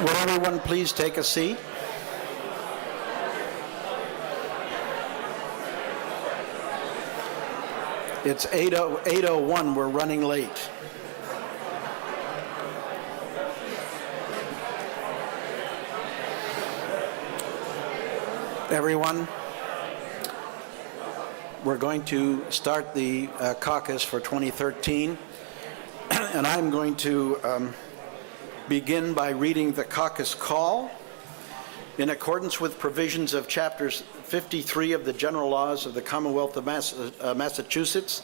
Would everyone please take a seat? It's 8:01, we're running late. Everyone, we're going to start the caucus for 2013, and I'm going to begin by reading the caucus call. In accordance with provisions of chapters 53 of the general laws of the Commonwealth of Massachusetts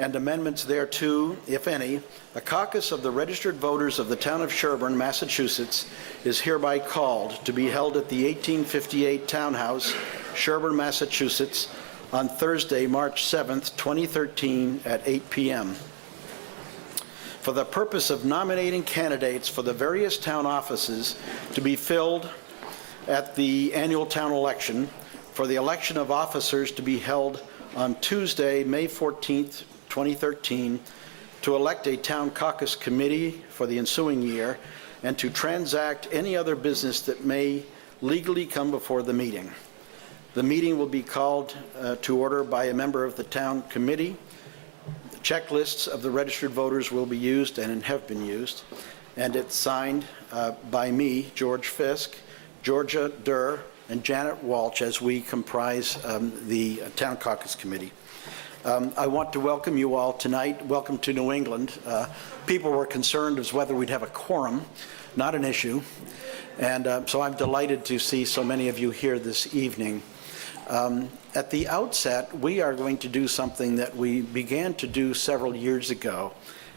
and amendments thereto, if any, a caucus of the registered voters of the town of Sherborn, Massachusetts is hereby called to be held at the 1858 Townhouse, Sherborn, Massachusetts, on Thursday, March 7th, 2013 at 8 p.m. for the purpose of nominating candidates for the various town offices to be filled at the annual town election, for the election of officers to be held on Tuesday, May 14th, 2013, to elect a town caucus committee for the ensuing year, and to transact any other business that may legally come before the meeting. The meeting will be called to order by a member of the town committee. The checklists of the registered voters will be used and have been used, and it's signed by me, George Fisk, Georgia Durr, and Janet Walsh as we comprise the Town Caucus Committee. I want to welcome you all tonight. Welcome to New England. People were concerned as whether we'd have a quorum, not an issue. And so I'm delighted to see so many of you here this evening. At the outset, we are going to do something that we began to do several years ago,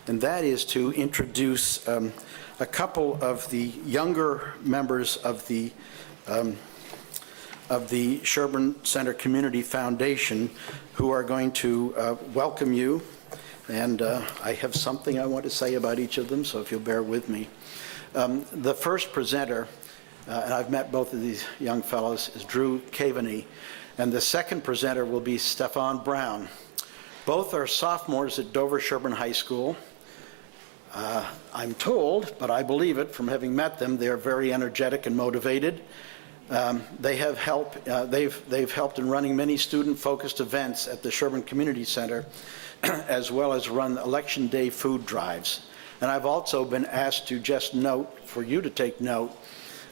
and that is to introduce a couple of the younger members of the Sherborn Center Community Foundation who are going to welcome you. And I have something I want to say about each of them, so if you'll bear with me. The first presenter, and I've met both of these young fellows, is Drew Caveney, and the second presenter will be Stefan Brown. Both are sophomores at Dover-Sherborn High School. I'm told, but I believe it from having met them, they're very energetic and motivated. They have helped, they've helped in running many student-focused events at the Sherborn Community Center, as well as run election day food drives. And I've also been asked to just note, for you to take note,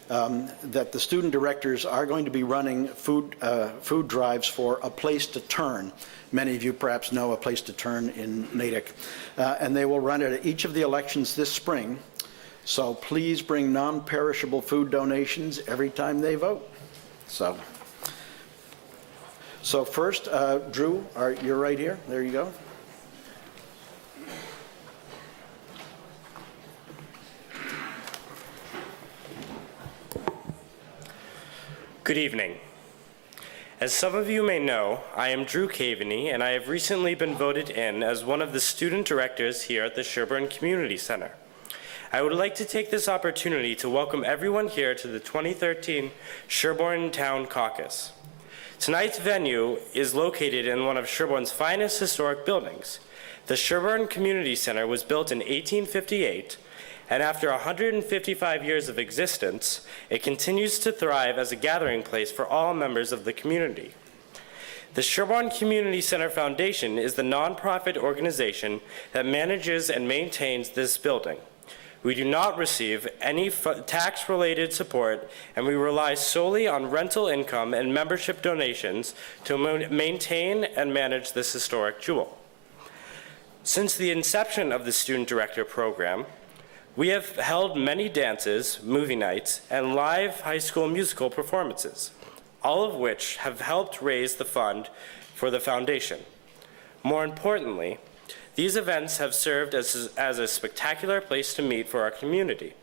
that the student directors are going to be running food drives for A Place to Turn. Many of you perhaps know A Place to Turn in Natick. And they will run it at each of the elections this spring. So please bring non-perishable food donations every time they vote. So first, Drew, you're right here. There you go. Good evening. As some of you may know, I am Drew Caveney, and I have recently been voted in as one of the student directors here at the Sherborn Community Center. I would like to take this opportunity to welcome everyone here to the 2013 Sherborn Town Caucus. Tonight's venue is located in one of Sherborn's finest historic buildings. The Sherborn Community Center was built in 1858, and after 155 years of existence, it continues to thrive as a gathering place for all members of the community. The Sherborn Community Center Foundation is the nonprofit organization that manages and maintains this building. We do not receive any tax-related support, and we rely solely on rental income and membership donations to maintain and manage this historic jewel. Since the inception of the Student Director Program, we have held many dances, movie nights, and live high school musical performances, all of which have helped raise the fund for the foundation. More importantly, these events have served as a spectacular place to meet for our community.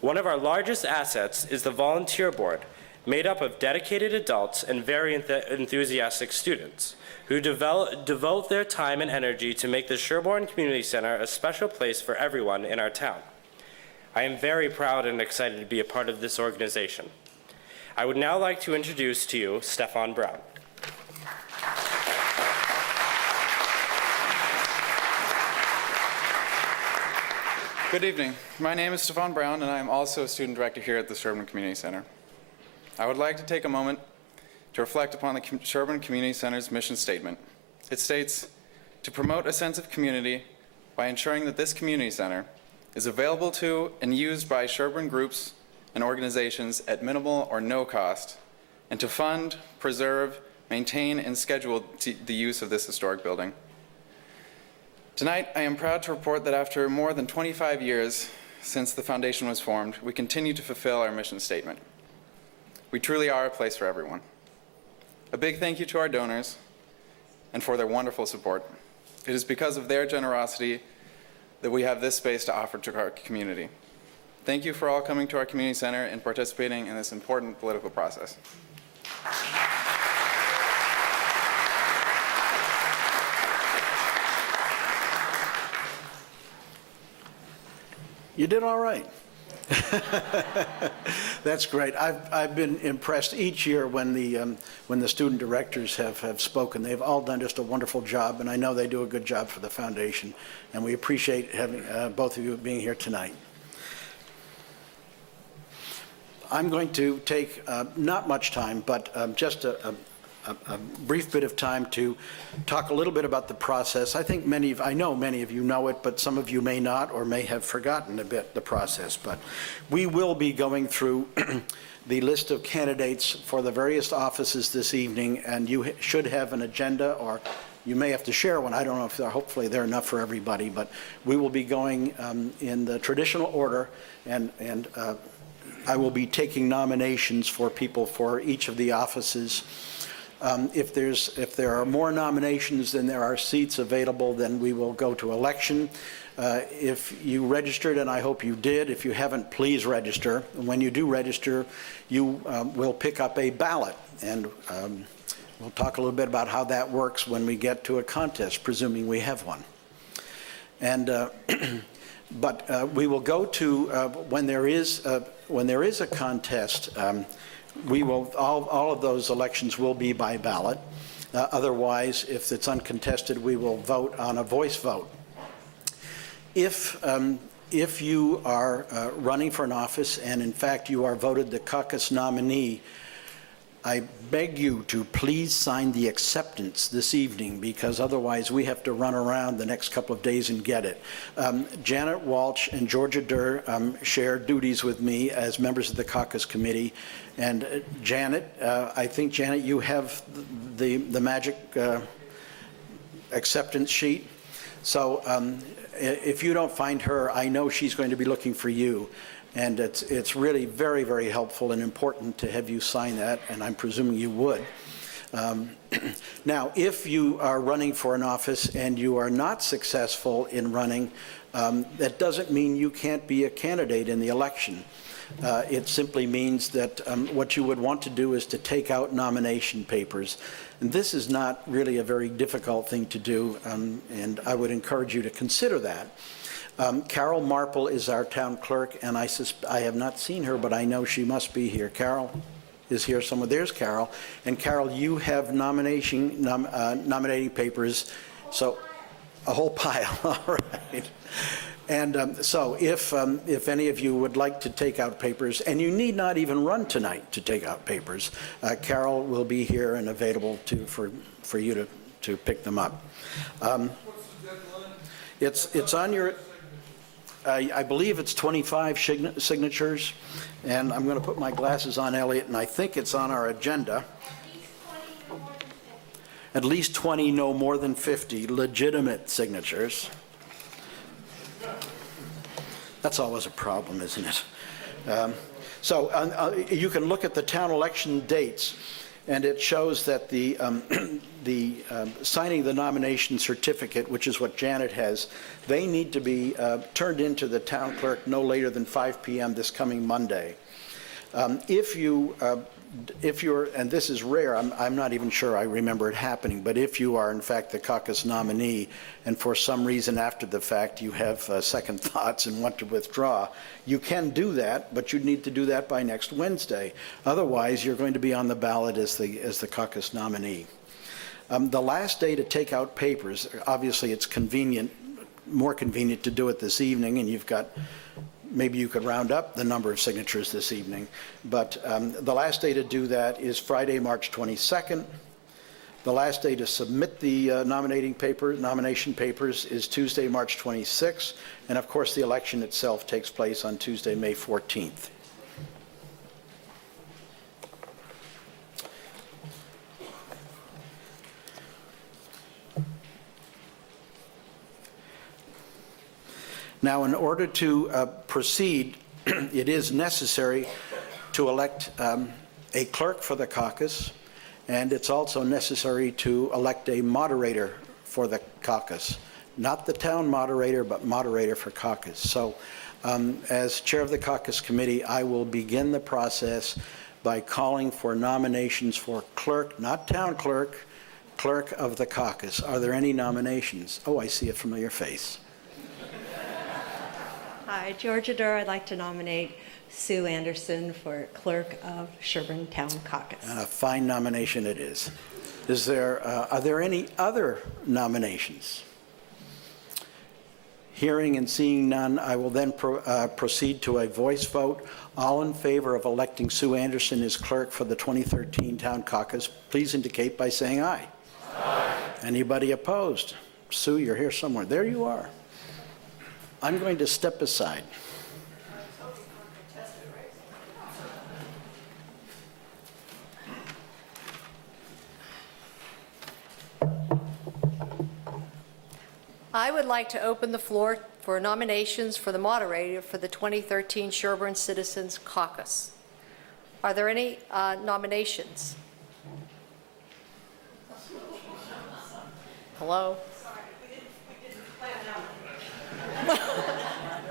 One of our largest assets is the volunteer board, made up of dedicated adults and very enthusiastic students who devote their time and energy to make the Sherborn Community Center a special place for everyone in our town. I am very proud and excited to be a part of this organization. I would now like to introduce to you Stefan Brown. Good evening. My name is Stefan Brown, and I am also a student director here at the Sherborn Community Center. I would like to take a moment to reflect upon the Sherborn Community Center's mission statement. It states, "To promote a sense of community by ensuring that this community center is available to and used by Sherborn groups and organizations at minimal or no cost, and to fund, preserve, maintain, and schedule the use of this historic building." Tonight, I am proud to report that after more than 25 years since the foundation was formed, we continue to fulfill our mission statement. We truly are a place for everyone. A big thank you to our donors and for their wonderful support. It is because of their generosity that we have this space to offer to our community. Thank you for all coming to our community center and participating in this important political process. You did all right. That's great. I've been impressed each year when the student directors have spoken. They've all done just a wonderful job, and I know they do a good job for the foundation, and we appreciate having both of you being here tonight. I'm going to take not much time, but just a brief bit of time to talk a little bit about the process. I know many of you know it, but some of you may not or may have forgotten a bit the process. But we will be going through the list of candidates for the various offices this evening, and you should have an agenda, or you may have to share one. I don't know if hopefully they're enough for everybody, but we will be going in the traditional order, and I will be taking nominations for people for each of the offices. If there are more nominations than there are seats available, then we will go to election. If you registered, and I hope you did, if you haven't, please register. And when you do register, you will pick up a ballot, and we'll talk a little bit about how that works when we get to a contest, presuming we have one. And but we will go to when there is a contest. We will, all of those elections will be by ballot. Otherwise, if it's uncontested, we will vote on a voice vote. If you are running for an office, and in fact you are voted the caucus nominee, I beg you to please sign the acceptance this evening, because otherwise we have to run around the next couple of days and get it. Janet Walsh and Georgia Durr share duties with me as members of the caucus committee. And Janet, I think, Janet, you have the magic acceptance sheet. So if you don't find her, I know she's going to be looking for you. And it's really very, very helpful and important to have you sign that, and I'm presuming you would. Now, if you are running for an office and you are not successful in running, that doesn't mean you can't be a candidate in the election. It simply means that what you would want to do is to take out nomination papers. And this is not really a very difficult thing to do, and I would encourage you to consider that. Carol Marple is our town clerk, and I have not seen her, but I know she must be here. Carol is here somewhere. There's Carol. And Carol, you have nominating papers, so a whole pile, all right. And so if any of you would like to take out papers, and you need not even run tonight to take out papers, Carol will be here and available for you to pick them up. What's the deadline? It's on your... I believe it's 25 signatures, and I'm going to put my glasses on, Elliot, and I think it's on our agenda. At least 20, no more than 50 legitimate signatures. That's always a problem, isn't it? So you can look at the town election dates, and it shows that the signing the nomination certificate, which is what Janet has, they need to be turned into the town clerk no later than 5 p.m. this coming Monday. If you're, and this is rare, I'm not even sure I remember it happening, but if you are in fact the caucus nominee and for some reason after the fact you have second thoughts and want to withdraw, you can do that, but you need to do that by next Wednesday. Otherwise, you're going to be on the ballot as the caucus nominee. The last day to take out papers, obviously it's convenient more convenient to do it this evening, and you've got, maybe you could round up the number of signatures this evening. But the last day to do that is Friday, March 22nd. The last day to submit the nomination papers is Tuesday, March 26th. And of course, the election itself takes place on Tuesday, May 14th. Now, in order to proceed, it is necessary to elect a clerk for the caucus, and it's also necessary to elect a moderator for the caucus. Not the town moderator, but moderator for caucus. So, as chair of the caucus committee, I will begin the process by calling for nominations for clerk, not town clerk, clerk of the caucus. Are there any nominations? Oh, I see a familiar face. Hi, Georgia Durr. I'd like to nominate Sue Anderson for clerk of Sherborn Town Caucus. A fine nomination it is. Are there any other nominations? Hearing and seeing none, I will then proceed to a voice vote. All in favor of electing Sue Anderson as clerk for the 2013 Town Caucus, please indicate by saying aye. Aye. Anybody opposed? Sue, you're here somewhere. There you are. I'm going to step aside. I would like to open the floor for nominations for the moderator for the 2013 Sherborn Citizens Caucus. Are there any nominations? Hello?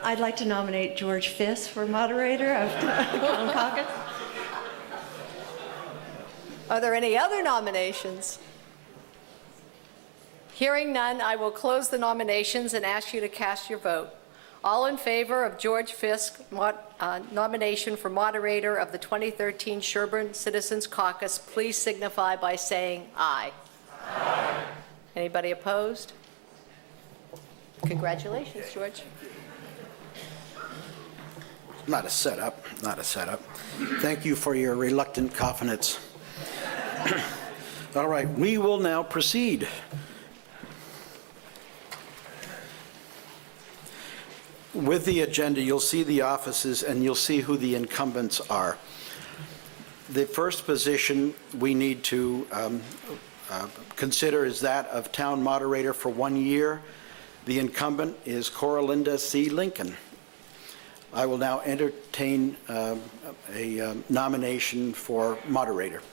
I'd like to nominate George Fisk for moderator of Town Caucus. Are there any other nominations? Hearing none, I will close the nominations and ask you to cast your vote. All in favor of George Fisk nomination for moderator of the 2013 Sherborn Citizens Caucus, please signify by saying aye. Aye. Anybody opposed? Congratulations, George. Not a setup, not a setup. Thank you for your reluctant confidence. All right, we will now proceed. With the agenda, you'll see the offices and you'll see who the incumbents are. The first position we need to consider is that of town moderator for 1 year. The incumbent is Coralinda C. Lincoln. I will now entertain a nomination for moderator.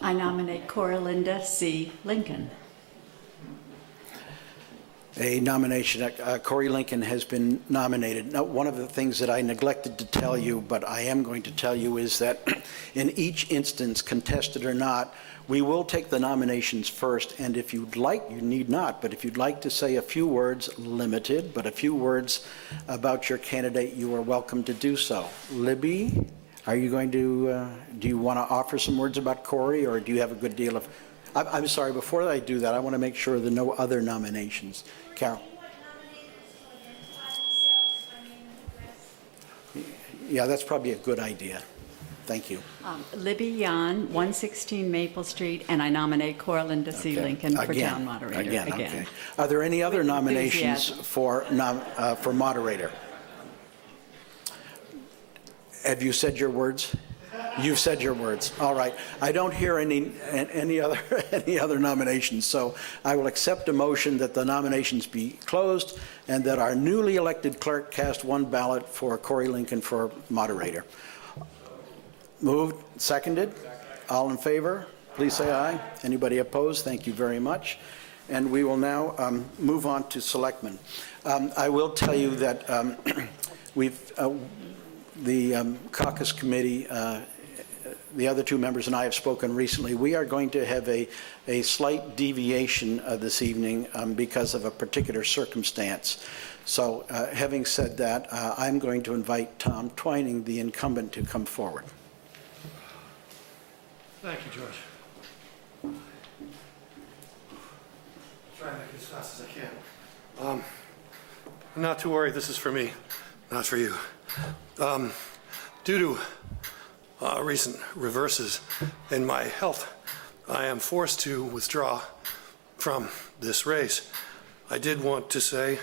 I nominate Coralinda C. Lincoln. A nomination, Corey Lincoln has been nominated. Now, one of the things that I neglected to tell you, but I am going to tell you, is that in each instance, contested or not, we will take the nominations first, and if you'd like, you need not, but if you'd like to say a few words, limited, but a few words about your candidate, you are welcome to do so. Libby, are you going to, do you want to offer some words about Corey, or do you have a good deal of, I'm sorry, before I do that, I want to make sure there are no other nominations. Carol? Yeah, that's probably a good idea. Thank you. Libby Yan, 116 Maple Street, and I nominate Coralinda C. Lincoln for town moderator. Again. Okay. Are there any other nominations for moderator? Have you said your words? You've said your words. All right. I don't hear any other nominations, so I will accept a motion that the nominations be closed and that our newly elected clerk cast one ballot for Corey Lincoln for moderator. Moved, seconded. All in favor, please say aye. Anybody opposed? Thank you very much. And we will now move on to selectmen. I will tell you that the caucus committee, the other two members and I have spoken recently. We are going to have a slight deviation this evening because of a particular circumstance. So having said that, I'm going to invite Tom Twining, the incumbent, to come forward. Thank you, George. Not to worry, this is for me, not for you. Due to recent reverses in my health, I am forced to withdraw from this race. I did want to say,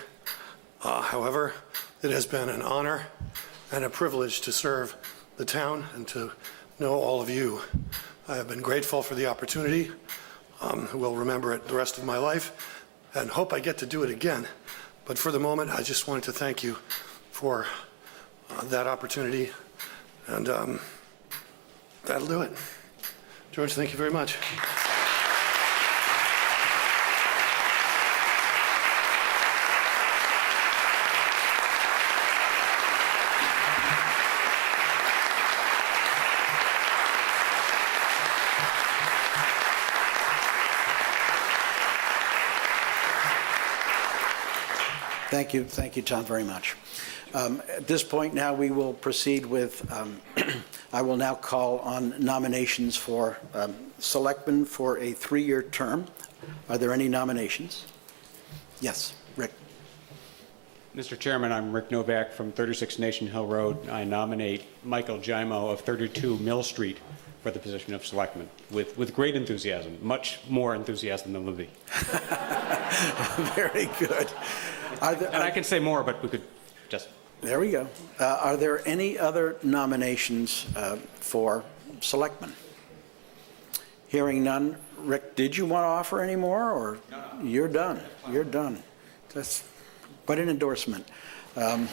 however, it has been an honor and a privilege to serve the town and to know all of you. I have been grateful for the opportunity, will remember it the rest of my life, and hope I get to do it again. But for the moment, I just wanted to thank you for that opportunity, and that'll do it. George, thank you very much. Thank you, Tom, very much. At this point now, we will proceed with, I will now call on nominations for selectmen for a 3-year term. Are there any nominations? Yes, Rick. Mr. Chairman, I'm Rick Novak from 36 Nation Hill Road. I nominate Michael Gimo of 32 Mill Street for the position of selectman with great enthusiasm, much more enthusiasm than Libby. Very good. And I can say more, but we could just... There we go. Are there any other nominations for selectmen? Hearing none. Rick, did you want to offer any more, or you're done? You're done. That's quite an endorsement. I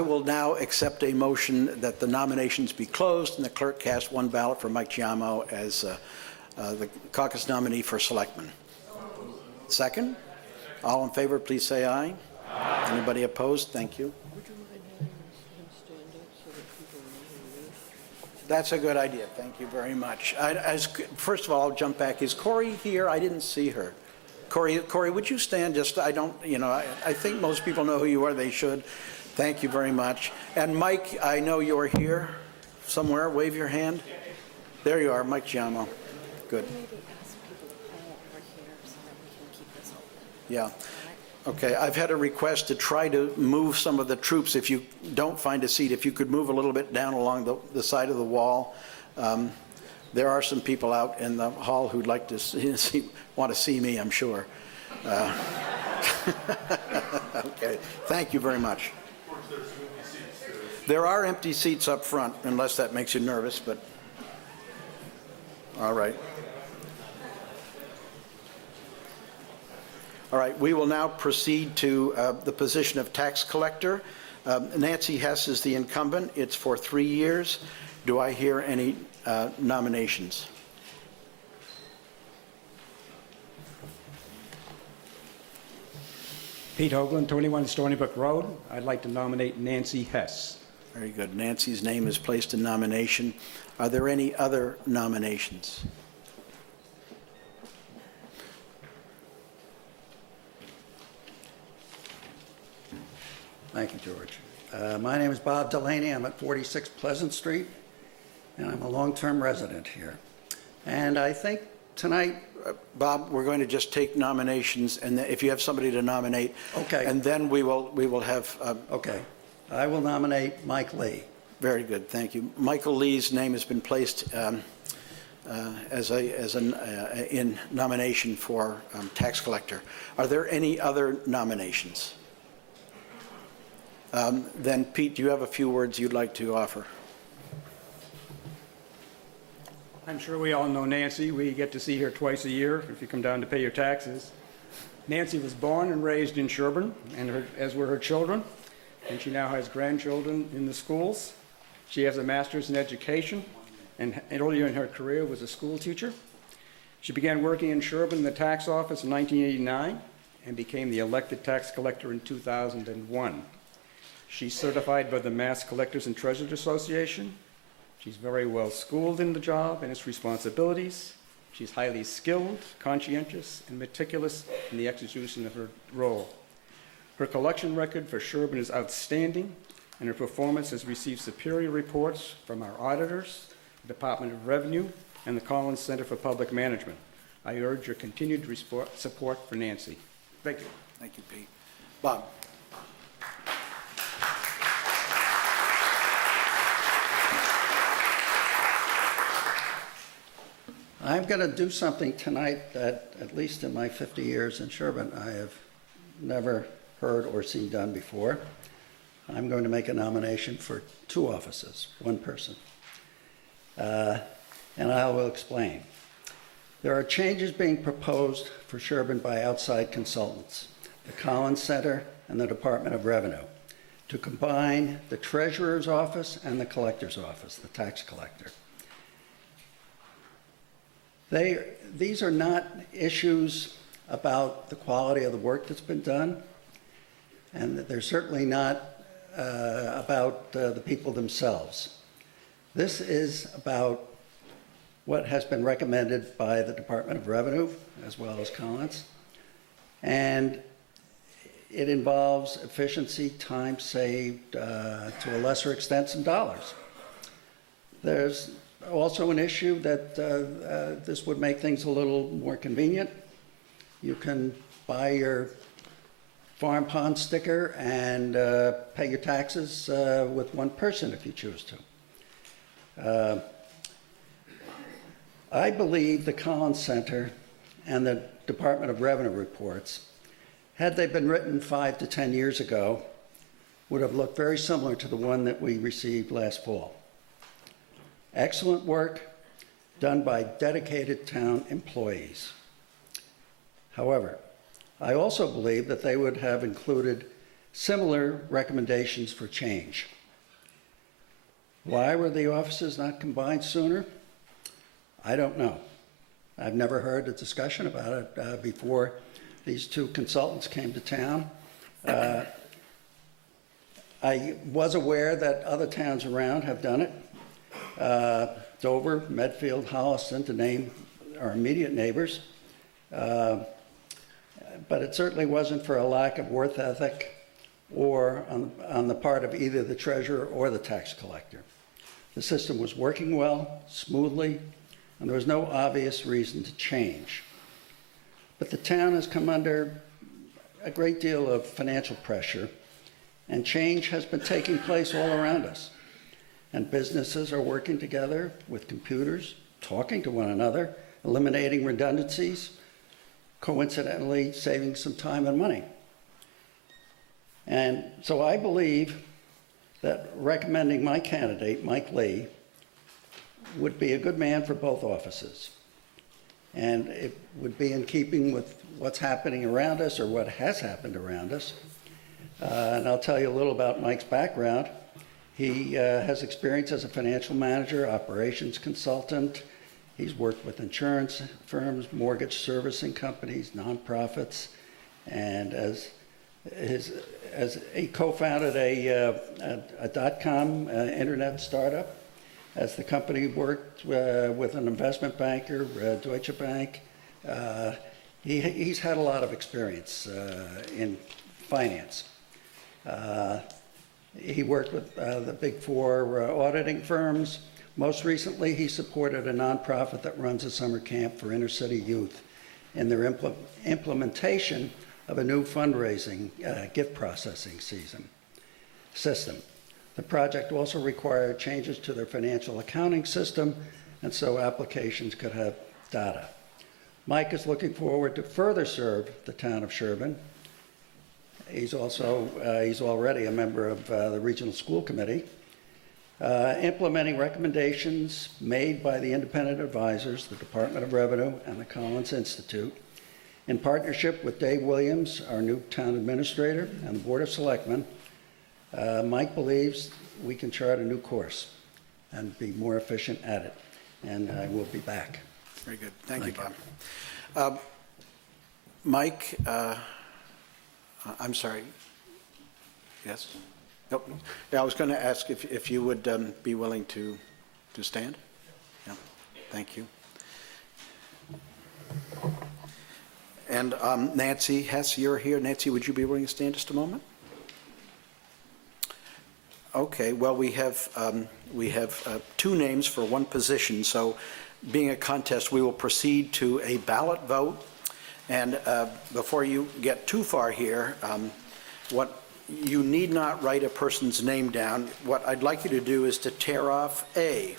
will now accept a motion that the nominations be closed and the clerk cast one ballot for Mike Giamo as the caucus nominee for selectman. Second? All in favor, please say aye. Aye. Anybody opposed? Thank you. That's a good idea. Thank you very much. First of all, I'll jump back. Is Corey here? I didn't see her. Corey, would you stand just, I think most people know who you are. They should. Thank you very much. And Mike, I know you're here somewhere. Wave your hand. There you are, Mike Giamo. Good. Yeah. Okay, I've had a request to try to move some of the troops. If you don't find a seat, if you could move a little bit down along the side of the wall. There are some people out in the hall who'd like to want to see me, I'm sure. Okay, thank you very much. There are empty seats up front, unless that makes you nervous, but all right. All right, we will now proceed to the position of tax collector. Nancy Hess is the incumbent. It's for 3 years. Do I hear any nominations? Pete Hoagland, 21 Stony Brook Road. I'd like to nominate Nancy Hess. Very good. Nancy's name is placed in nomination. Are there any other nominations? Thank you, George. My name is Bob Delaney. I'm at 46 Pleasant Street, and I'm a long-term resident here. And I think tonight... Bob, we're going to just take nominations, and if you have somebody to nominate, okay, and then we will have... okay. I will nominate Mike Lee. Very good, thank you. Michael Lee's name has been placed in nomination for tax collector. Are there any other nominations? Then, Pete, do you have a few words you'd like to offer? I'm sure we all know Nancy. We get to see her twice a year if you come down to pay your taxes. Nancy was born and raised in Sherborn, and as were her children, and she now has grandchildren in the schools. She has a master's in education, and earlier in her career was a school teacher. She began working in Sherborn in the tax office in 1989 and became the elected tax collector in 2001. She's certified by the Mass Collectors and Treasurers Association. She's very well schooled in the job and its responsibilities. She's highly skilled, conscientious, and meticulous in the execution of her role. Her collection record for Sherborn is outstanding, and her performance has received superior reports from our auditors, the Department of Revenue, and the Collins Center for Public Management. I urge your continued support for Nancy. Thank you. Thank you, Pete. Bob? I'm going to do something tonight that, at least in my 50 years in Sherborn, I have never heard or seen done before. I'm going to make a nomination for 2 offices, 1 person. And I will explain. There are changes being proposed for Sherborn by outside consultants, the Collins Center and the Department of Revenue, to combine the Treasurer's Office and the Collector's Office, the tax collector. These are not issues about the quality of the work that's been done, and they're certainly not about the people themselves. This is about what has been recommended by the Department of Revenue, as well as Collins, and it involves efficiency, time saved, to a lesser extent, some dollars. There's also an issue that this would make things a little more convenient. You can buy your farm pond sticker and pay your taxes with 1 person if you choose to. I believe the Collins Center and the Department of Revenue reports, had they been written 5 to 10 years ago, would have looked very similar to the one that we received last fall. Excellent work done by dedicated town employees. However, I also believe that they would have included similar recommendations for change. Why were the offices not combined sooner? I don't know. I've never heard a discussion about it before these 2 consultants came to town. I was aware that other towns around have done it. Dover, Medfield, Holliston, to name our immediate neighbors. But it certainly wasn't for a lack of work ethic or on the part of either the treasurer or the tax collector. The system was working well, smoothly, and there was no obvious reason to change. But the town has come under a great deal of financial pressure, and change has been taking place all around us. And businesses are working together with computers, talking to one another, eliminating redundancies, coincidentally saving some time and money. And so I believe that recommending my candidate, Mike Lee, would be a good man for both offices. And it would be in keeping with what's happening around us, or what has happened around us. And I'll tell you a little about Mike's background. He has experience as a financial manager, operations consultant. He's worked with insurance firms, mortgage servicing companies, nonprofits, and as he co-founded a .com internet startup. As the company worked with an investment banker, Deutsche Bank. He's had a lot of experience in finance. He worked with the Big Four auditing firms. Most recently, he supported a nonprofit that runs a summer camp for inner city youth in their implementation of a new fundraising gift processing system. The project also required changes to their financial accounting system, and so applications could have data. Mike is looking forward to further serve the town of Sherborn. He's already a member of the Regional School Committee, implementing recommendations made by the independent advisors, the Department of Revenue and the Collins Institute, in partnership with Dave Williams, our new town administrator, and the Board of Selectmen. Mike believes we can chart a new course and be more efficient at it, and I will be back. Very good. Thank you, Bob. Mike, I'm sorry. Yes? Nope. Yeah, I was going to ask if you would be willing to stand. Yeah. Thank you. And Nancy Hess, you're here. Nancy, would you be willing to stand just a moment? Okay. Well, we have 2 names for 1 position, so being a contest, we will proceed to a ballot vote. And before you get too far here, you need not write a person's name down. What I'd like you to do is to tear off A.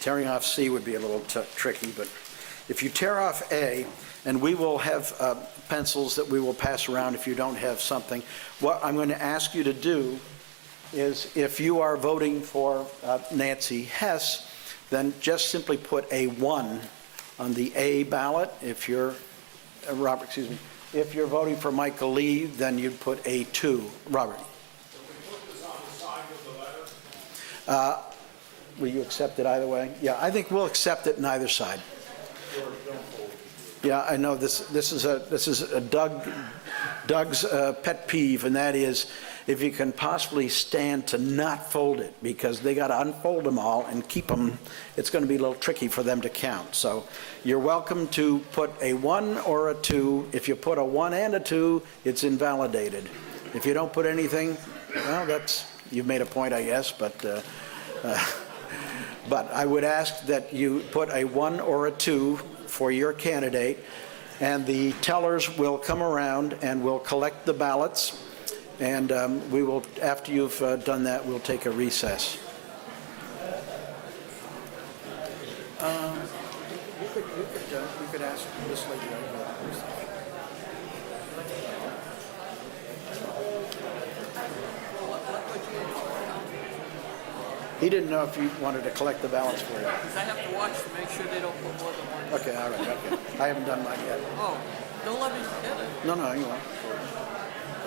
Tearing off C would be a little tricky, but if you tear off A, and we will have pencils that we will pass around if you don't have something. What I'm going to ask you to do is, if you are voting for Nancy Hess, then just simply put a 1 on the A ballot. If you're, Robert, excuse me, if you're voting for Michael Lee, then you'd put a 2. Robert. If we put this on the side of the letter? Will you accept it either way? Yeah, I think we'll accept it on either side. Yeah, I know this is a Doug's pet peeve, and that is if you can possibly stand to not fold it, because they got to unfold them all and keep them. It's going to be a little tricky for them to count. So you're welcome to put a 1 or a 2. If you put a 1 and a 2, it's invalidated. If you don't put anything, well, you've made a point, I guess, but I would ask that you put a 1 or a 2 for your candidate, and the tellers will come around and will collect the ballots, and we will, after you've done that, we'll take a recess. You could ask this lady. He didn't know if you wanted to collect the ballots for you. Because I have to watch to make sure they don't put more than one. Okay, all right, okay. I haven't done mine yet. Oh, don't let me forget it. No, hang on.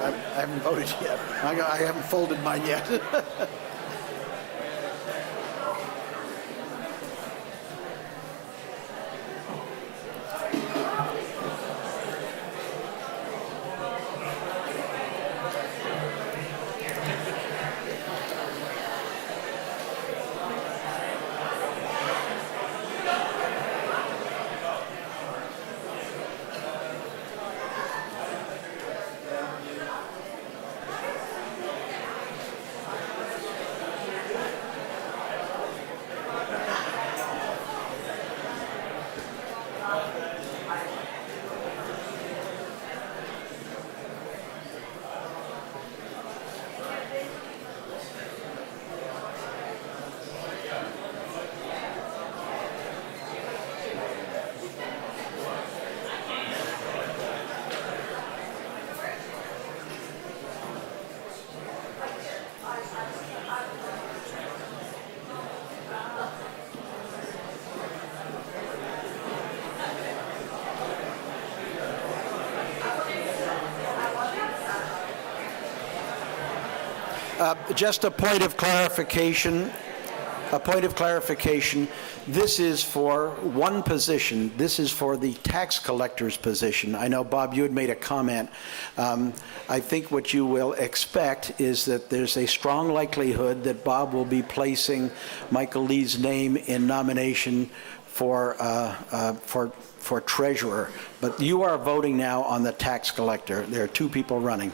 I haven't voted yet. I haven't folded mine yet. Just a point of clarification. This is for one position. This is for the tax collector's position. I know, Bob, you had made a comment. I think what you will expect is that there's a strong likelihood that Bob will be placing Michael Lee's name in nomination for treasurer. But you are voting now on the tax collector. There are 2 people running.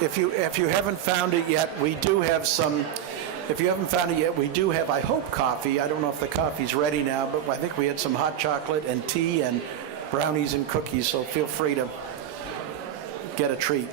If you haven't found it yet, we do have some. If you haven't found it yet, we do have, I hope, coffee. I don't know if the coffee's ready now, but I think we had some hot chocolate and tea and brownies and cookies, so feel free to get a treat.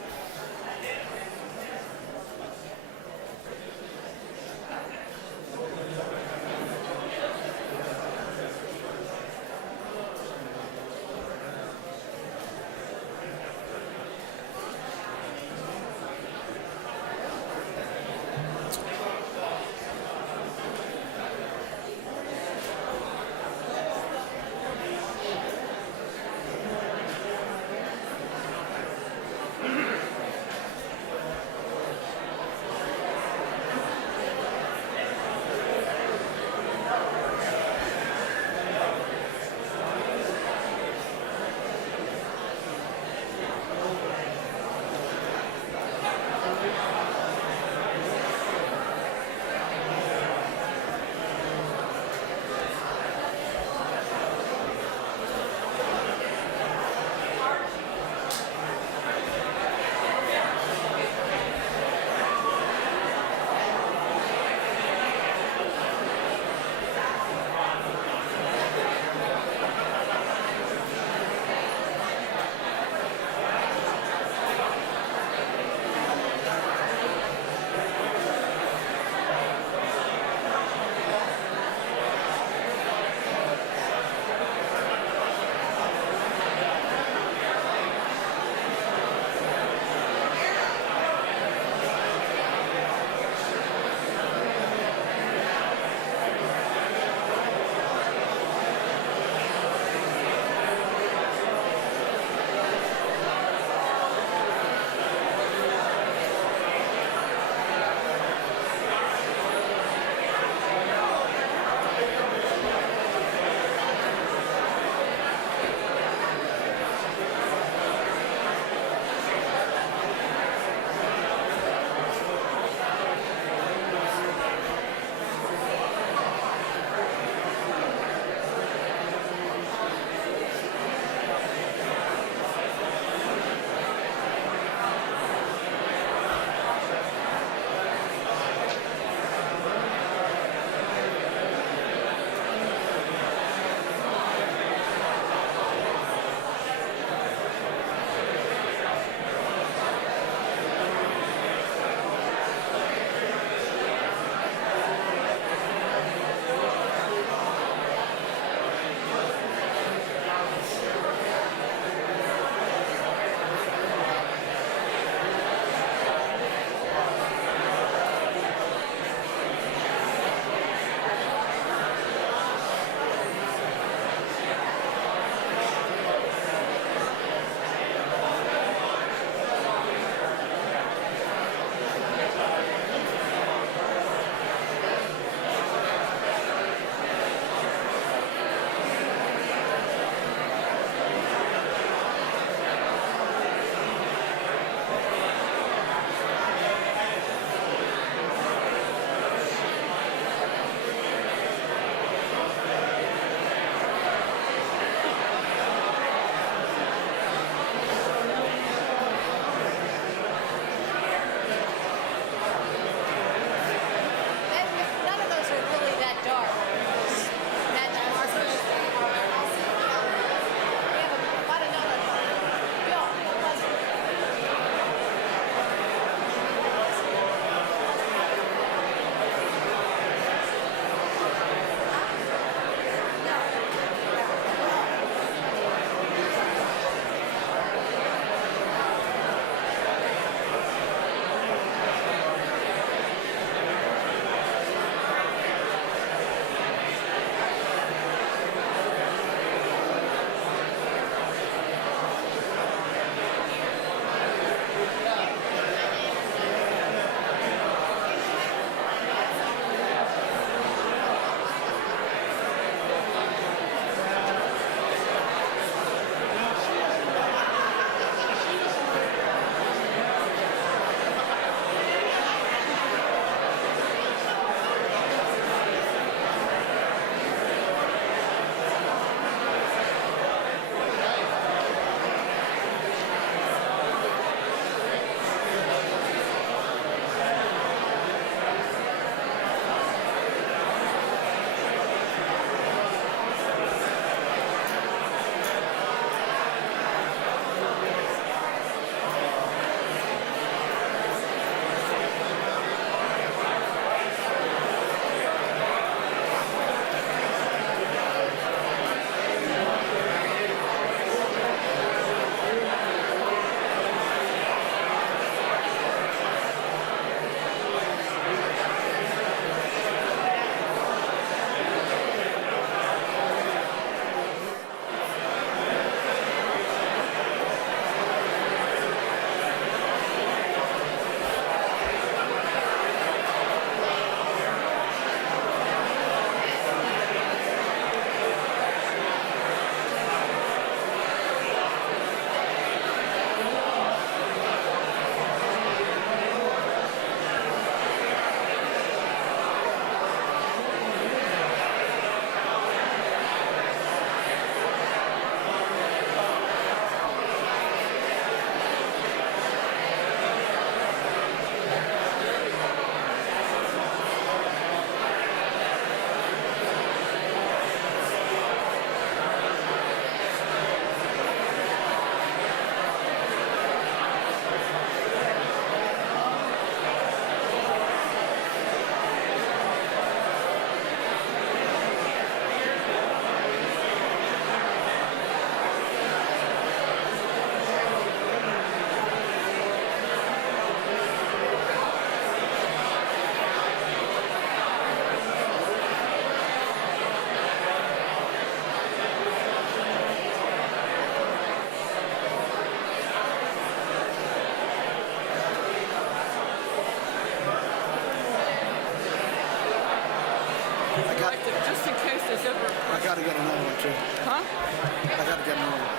just in case there's ever a I question. got to get another one, too. Huh? I got to get another one.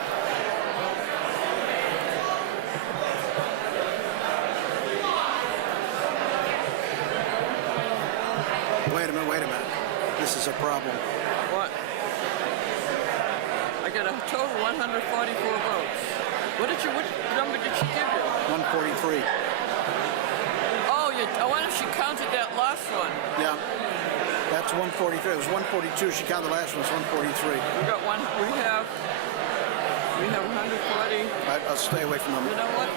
Wait a minute. This is a problem. What? I got a total 144 votes. What number did she give you? 143. Oh, why don't she counted that last one? Yeah. That's 143. It was 142. She counted the last one. It's 143. We have 140. I'll stay away from them. You know what?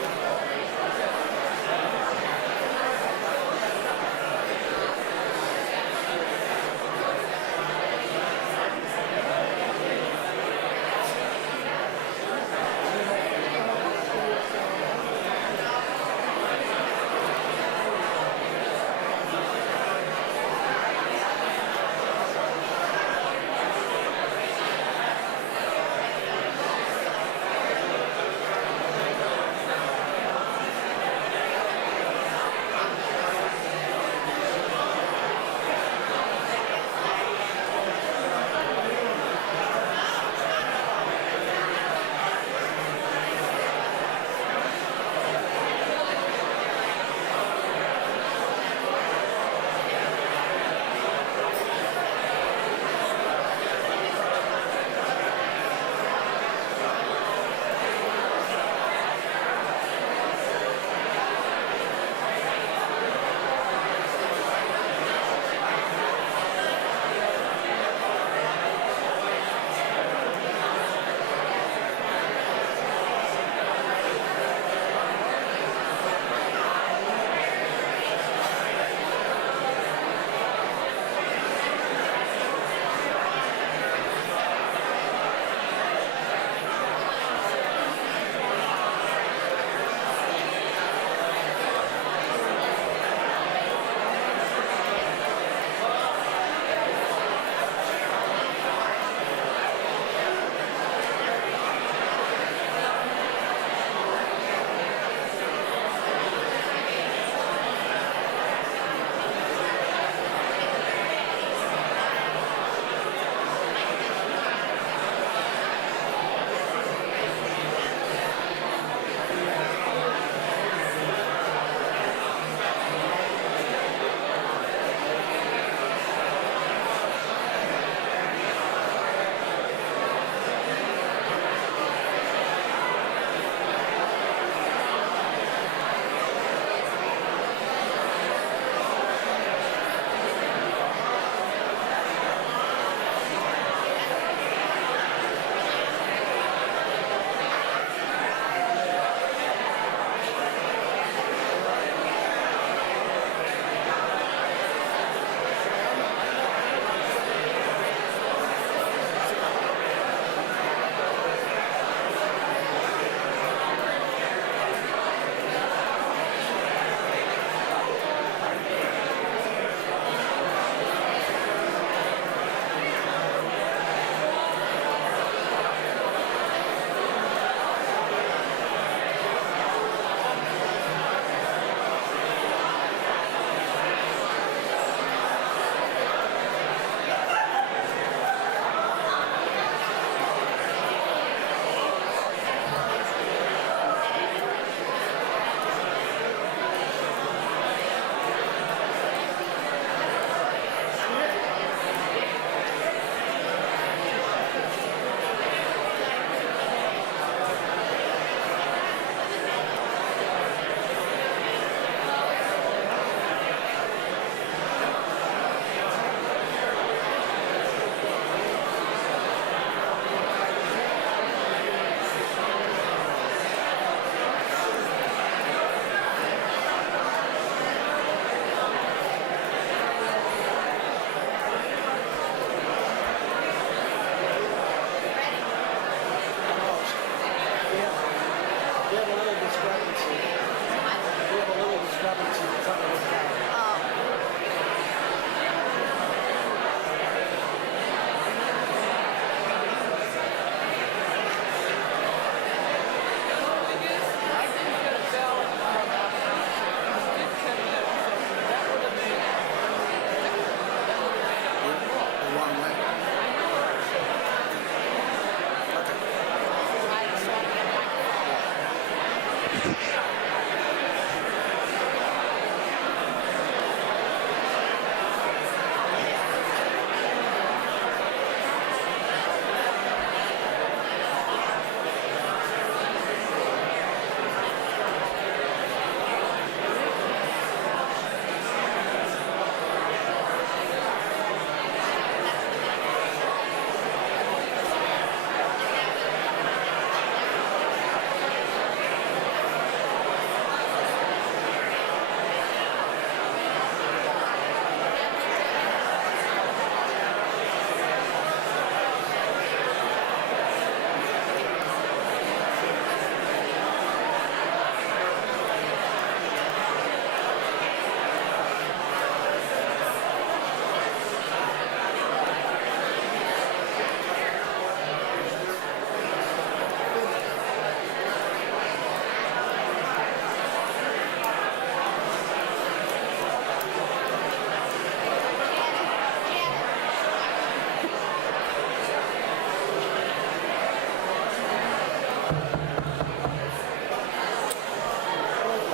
The wrong way.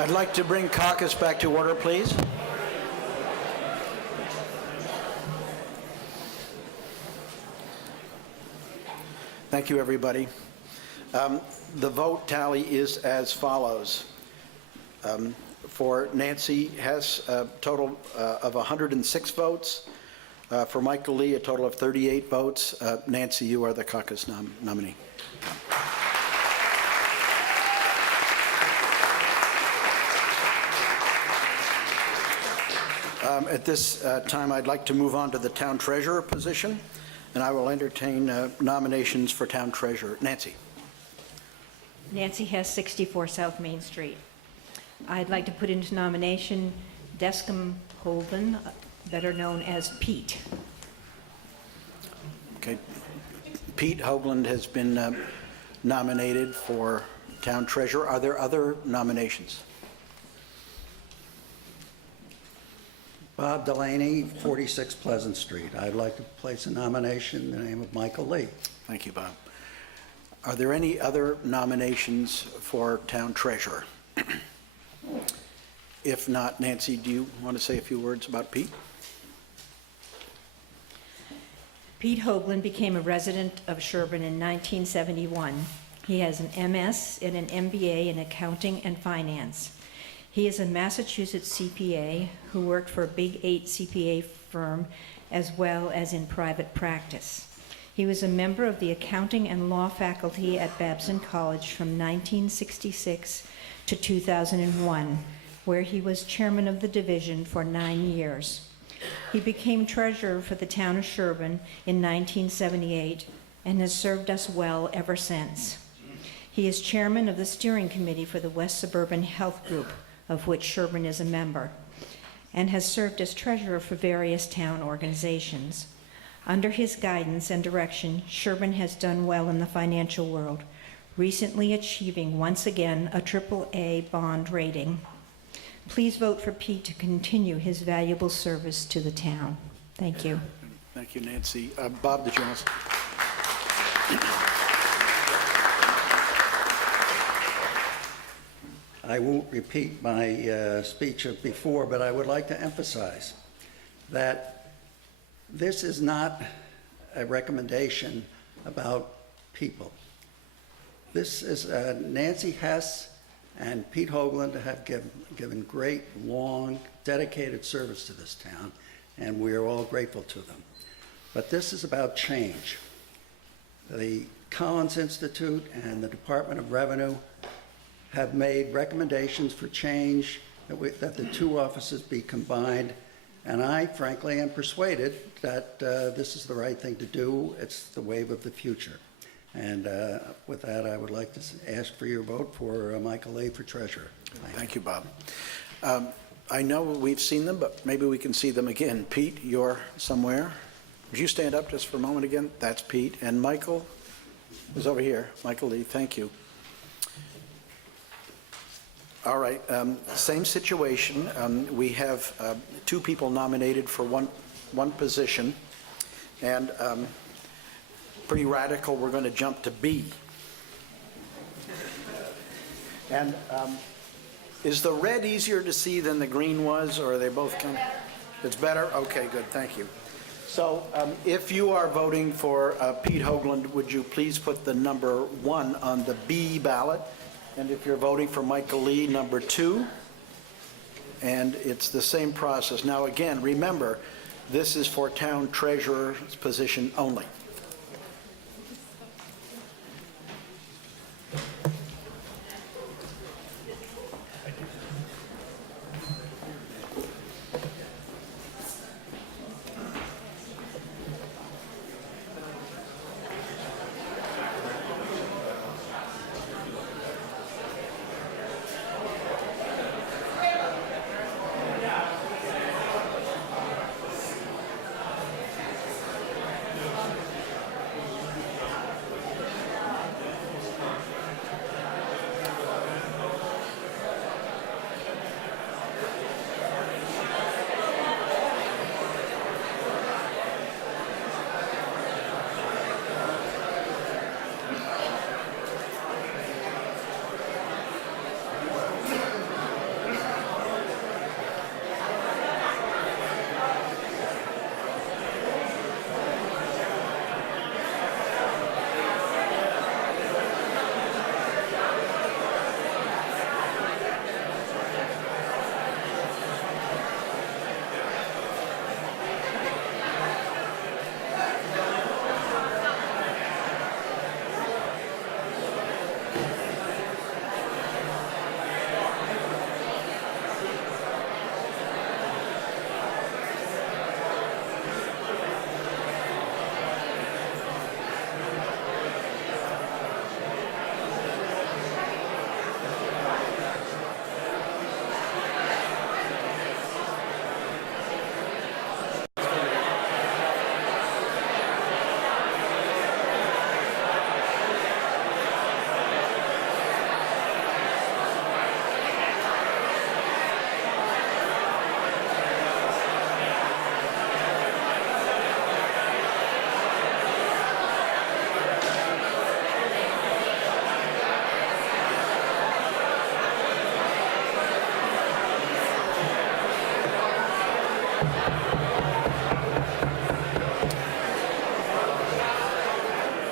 I'd like to bring caucus back to order, please. Thank you, everybody. The vote tally is as follows. For Nancy Hess, a total of 106 votes. For Michael Lee, a total of 38 votes. Nancy, you are the caucus nominee. At this time, I'd like to move on to the town treasurer position, and I will entertain nominations for town treasurer. Nancy. Nancy Hess, 64 South Main Street. I'd like to put into nomination Descom Holden, better known as Pete. Okay. Pete Hoagland has been nominated for town treasurer. Are there other nominations? Bob Delaney, 46 Pleasant Street. I'd like to place a nomination in the name of Michael Lee. Thank you, Bob. Are there any other nominations for town treasurer? If not, Nancy, do you want to say a few words about Pete? Pete Hoagland became a resident of Sherborn in 1971. He has an MS and an MBA in accounting and finance. He is a Massachusetts CPA who worked for a Big 8 CPA firm as well as in private practice. He was a member of the accounting and law faculty at Babson College from 1966 to 2001, where he was chairman of the division for 9 years. He became treasurer for the town of Sherborn in 1978 and has served us well ever since. He is chairman of the steering committee for the West Suburban Health Group, of which Sherborn is a member, and has served as treasurer for various town organizations. Under his guidance and direction, Sherborn has done well in the financial world, recently achieving once again a AAA bond rating. Please vote for Pete to continue his valuable service to the town. Thank you. Thank you, Nancy. Bob, did you want to? I won't repeat my speech of before, but I would like to emphasize that this is not a recommendation about people. This is Nancy Hess and Pete Hoagland have given great, long, dedicated service to this town, and we are all grateful to them. But this is about change. The Collins Institute and the Department of Revenue have made recommendations for change, that the two offices be combined, and I, frankly, am persuaded that this is the right thing to do. It's the wave of the future. And with that, I would like to ask for your vote for Michael Lee for treasurer. Thank you, Bob. I know we've seen them, but maybe we can see them again. Pete, you're somewhere. Would you stand up just for a moment again? That's Pete. And Michael is over here. Michael Lee, thank you. All right, same situation. We have two people nominated for one position, and pretty radical, we're going to jump to B. And is the red easier to see than the green was, or are they both kind of? It's better? Okay, good, thank you. So if you are voting for Pete Hoagland, would you please put the number 1 on the B ballot? And if you're voting for Michael Lee, number 2. And it's the same process. Now again, remember, this is for town treasurer's position only.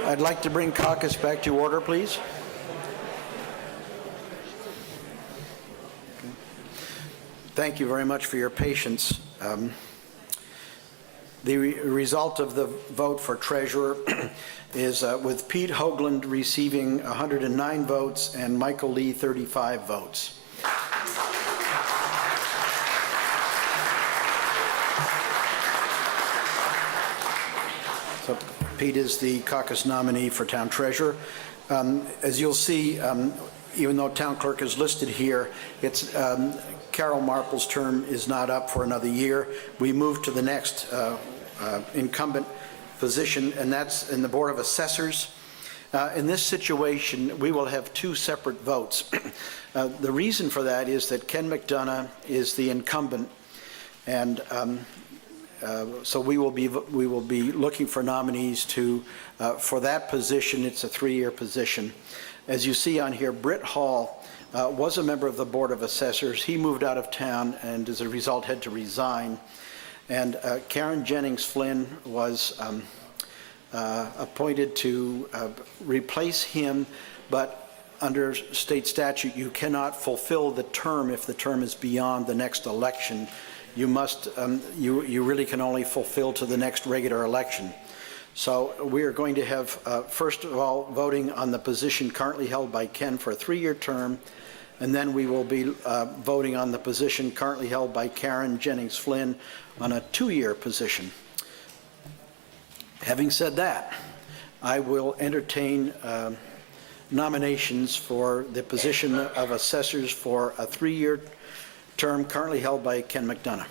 I'd like to bring caucus back to order, please. Thank you very much for your patience. The result of the vote for treasurer is with Pete Hoagland receiving 109 votes and Michael Lee 35 votes. So Pete is the caucus nominee for town treasurer. As you'll see, even though town clerk is listed here, it's Carol Marple's term is not up for another year. We move to the next incumbent position, and that's in the Board of Assessors. In this situation, we will have two separate votes. The reason for that is that Ken McDonough is the incumbent, and so we will be looking for nominees for that position. It's a 3-year position. As you see on here, Britt Hall was a member of the Board of Assessors. He moved out of town and as a result had to resign. And Karen Jennings Flynn was appointed to replace him, but under state statute, you cannot fulfill the term if the term is beyond the next election. You must, you really can only fulfill to the next regular election. So we are going to have, first of all, voting on the position currently held by Ken for a 3-year term, and then we will be voting on the position currently held by Karen Jennings Flynn on a 2-year position. Having said that, I will entertain nominations for the position of assessors for a 3-year term currently held by Ken McDonough.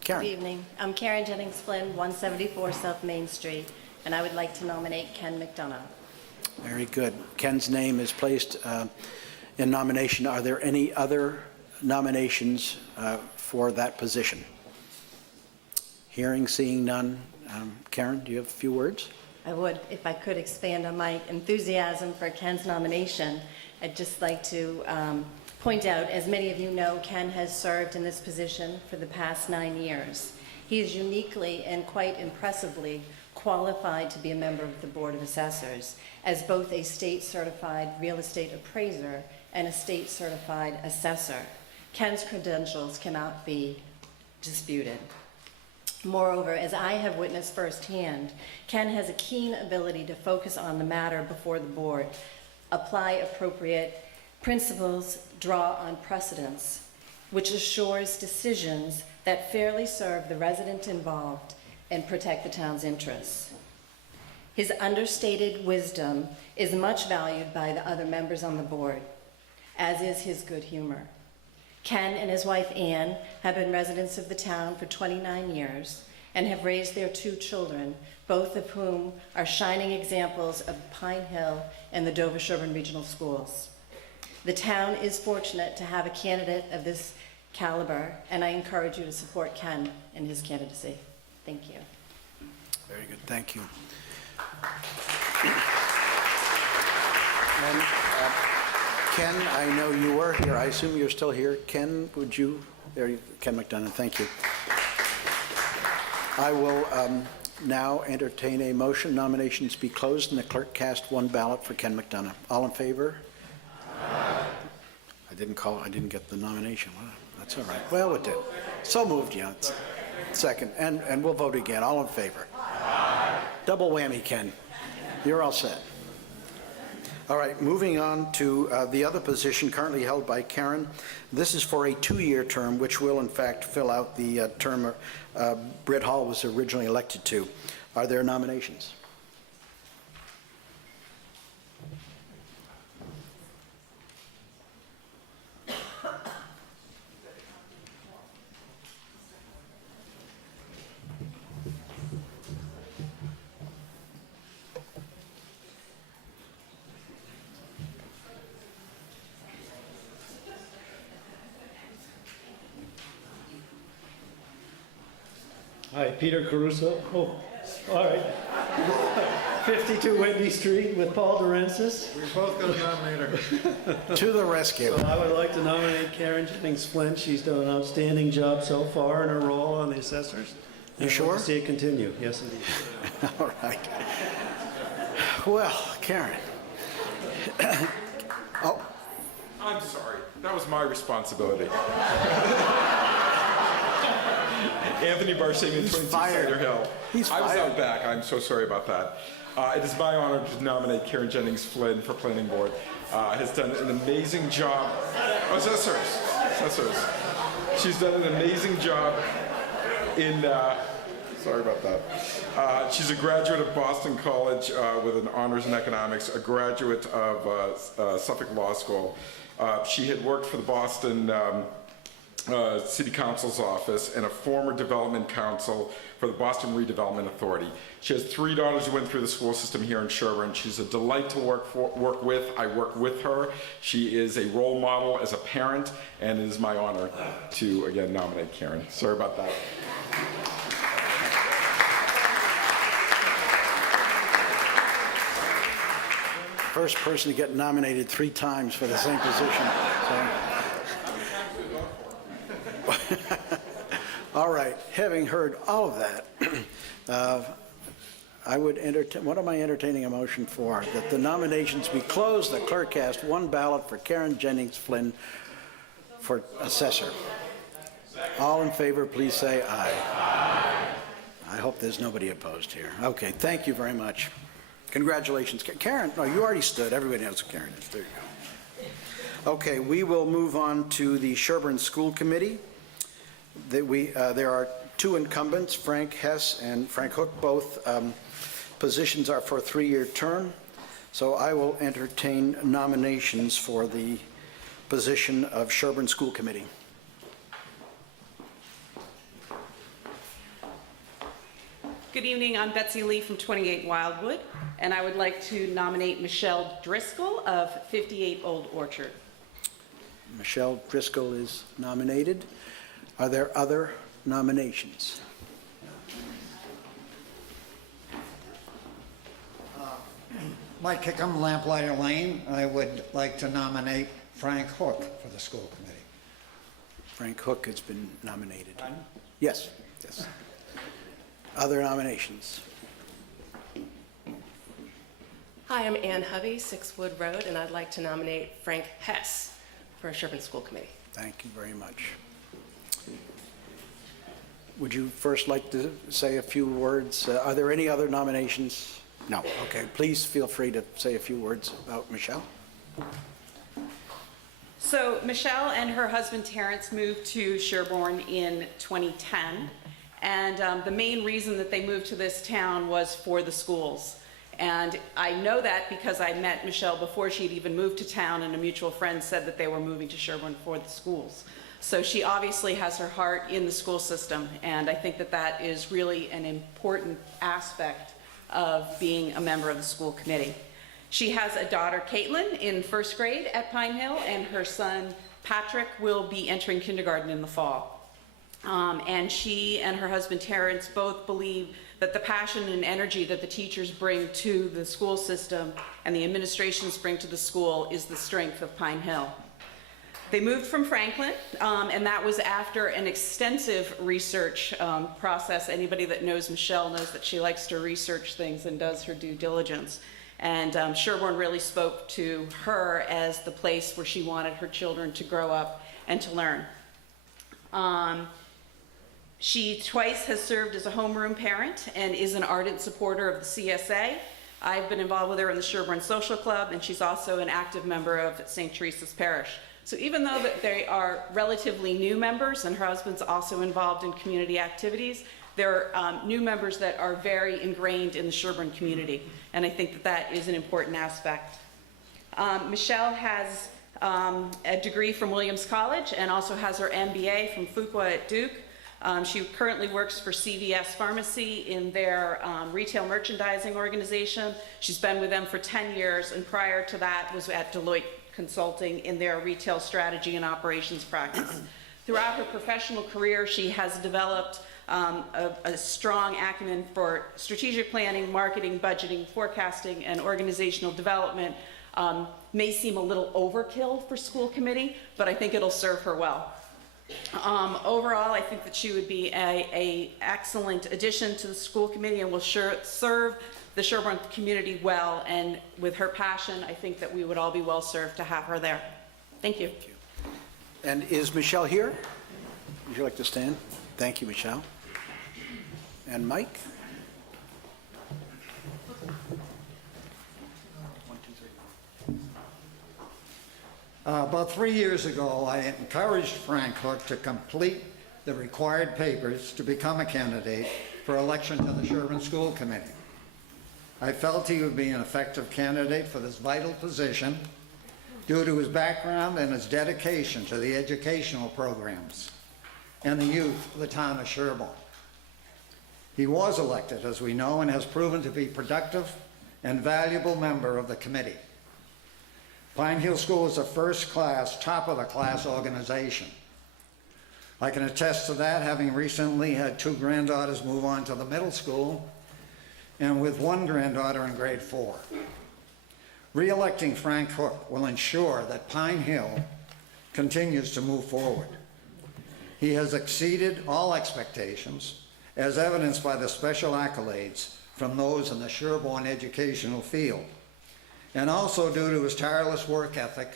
Karen. Good evening. I'm Karen Jennings Flynn, 174 South Main Street, and I would like to nominate Ken McDonough. Very good. Ken's name is placed in nomination. Are there any other nominations for that position? Hearing, seeing none. Karen, do you have a few words? I would, if I could expand on my enthusiasm for Ken's nomination. I'd just like to point out, as many of you know, Ken has served in this position for the past 9 years. He is uniquely and quite impressively qualified to be a member of the Board of Assessors as both a state-certified real estate appraiser and a state-certified assessor. Ken's credentials cannot be disputed. Moreover, as I have witnessed firsthand, Ken has a keen ability to focus on the matter before the board, apply appropriate principles, draw on precedents, which assures decisions that fairly serve the resident involved and protect the town's interests. His understated wisdom is much valued by the other members on the board, as is his good humor. Ken and his wife Anne have been residents of the town for 29 years and have raised their 2 children, both of whom are shining examples of Pine Hill and the Dover-Sherborn Regional Schools. The town is fortunate to have a candidate of this caliber, and I encourage you to support Ken in his candidacy. Thank you. Very good, thank you. And Ken, I know you were here. I assume you're still here. Ken, would you? There you, Ken McDonough, thank you. I will now entertain a motion. Nominations be closed and the clerk cast 1 ballot for Ken McDonough. All in favor? Aye. I didn't get the nomination. Well, that's all right. Well, it did. So moved, yeah. Second, and we'll vote again. All in favor? Aye. Double whammy, Ken. You're all set. All right, moving on to the other position currently held by Karen. This is for a 2-year term, which will in fact fill out the term Britt Hall was originally elected to. Are there nominations? Hi, Peter Caruso. Oh, all right. 52 Whitney Street with Paul Durensis. We're both going to nominate her. To the rescue. So I would like to nominate Karen Jennings Flynn. She's done an outstanding job so far in her role on the assessors. You I'd sure? like to see it continue. Yes, indeed. All right. Well, Karen. Oh, I'm sorry. That was my responsibility. Anthony Barsing and 22 Cider Hill. I was out back. I'm so sorry about that. It is my honor to nominate Karen Jennings Flynn for Planning Board. Has done an amazing job. Oh, assessors. She's done an amazing job in. Sorry about that. She's a graduate of Boston College with an honors in economics, a graduate of Suffolk Law School. She had worked for the Boston City Council's office and a former development counsel for the Boston Redevelopment Authority. She has 3 daughters who went through the school system here in Sherborn. She's a delight to work with. I work with her. She is a role model as a parent, and it is my honor to, again, nominate Karen. Sorry about that. first person to get nominated 3 times for the same position. So. All right, having heard all of that, I would entertain, what am I entertaining a motion for? That the nominations be closed, the clerk cast 1 ballot for Karen Jennings Flynn for assessor. All in favor, please say aye. Aye. I hope there's nobody opposed here. Okay, thank you very much. Congratulations. Karen, no, you already stood. Everybody knows who Karen is. There you go. Okay, we will move on to the Sherborn School Committee. There are 2 incumbents, Frank Hess and Frank Hook. Both positions are for a 3-year term. So I will entertain nominations for the position of Sherborn School Committee. Good evening, I'm Betsy Lee from 28 Wildwood, and I would like to nominate Michelle Driscoll of 58 Old Orchard. Michelle Driscoll is nominated. Are there other nominations? Mike Kickham, Lamplighter Lane. I would like to nominate Frank Hook for the school committee. Frank Hook has been nominated. Yes, yes. Other nominations? Hi, I'm Ann Hovey, 6 Wood Road, and I'd like to nominate Frank Hess for Sherborn School Committee. Thank you very much. Would you first like to say a few words? Are there any other nominations? No. Okay. Please feel free to say a few words about Michelle. So Michelle and her husband Terrence moved to Sherborn in 2010. And the main reason that they moved to this town was for the schools. And I know that because I met Michelle before she'd even moved to town, and a mutual friend said that they were moving to Sherborn for the schools. So she obviously has her heart in the school system, and I think that that is really an important aspect of being a member of the school committee. She has a daughter, Caitlin, in 1st grade at Pine Hill, and her son, Patrick, will be entering kindergarten in the fall. And she and her husband Terrence both believe that the passion and energy that the teachers bring to the school system and the administrations bring to the school is the strength of Pine Hill. They moved from Franklin, and that was after an extensive research process. Anybody that knows Michelle knows that she likes to research things and does her due diligence. And Sherborn really spoke to her as the place where she wanted her children to grow up and to learn. She twice has served as a homeroom parent and is an ardent supporter of the CSA. I've been involved with her in the Sherborn Social Club, and she's also an active member of St. Teresa's Parish. So even though that they are relatively new members, and her husband's also involved in community activities, they're new members that are very ingrained in the Sherborn community, and I think that that is an important aspect. Michelle has a degree from Williams College and also has her MBA from Fuqua at Duke. She currently works for CVS Pharmacy in their retail merchandising organization. She's been with them for 10 years, and prior to that was at Deloitte Consulting in their retail strategy and operations practice. Throughout her professional career, she has developed a strong acumen for strategic planning, marketing, budgeting, forecasting, and organizational development may seem a little overkill for school committee, but I think it'll serve her well. Overall, I think that she would be an excellent addition to the school committee and will serve the Sherborn community well, and with her passion, I think that we would all be well served to have her there. Thank you. Thank you. And is Michelle here? Would you like to stand? Thank you, Michelle. And Mike? About 3 years ago, I encouraged Frank Hook to complete the required papers to become a candidate for election to the Sherborn School Committee. I felt he would be an effective candidate for this vital position due to his background and his dedication to the educational programs and the youth of the town of Sherborn. He was elected, as we know, and has proven to be a productive and valuable member of the committee. Pine Hill School is a first-class, top-of-the-class organization. I can attest to that, having recently had 2 granddaughters move on to the middle school, and with 1 granddaughter in grade 4. Re-electing Frank Hook will ensure that Pine Hill continues to move forward. He has exceeded all expectations, as evidenced by the special accolades from those in the Sherborn educational field, and also due to his tireless work ethic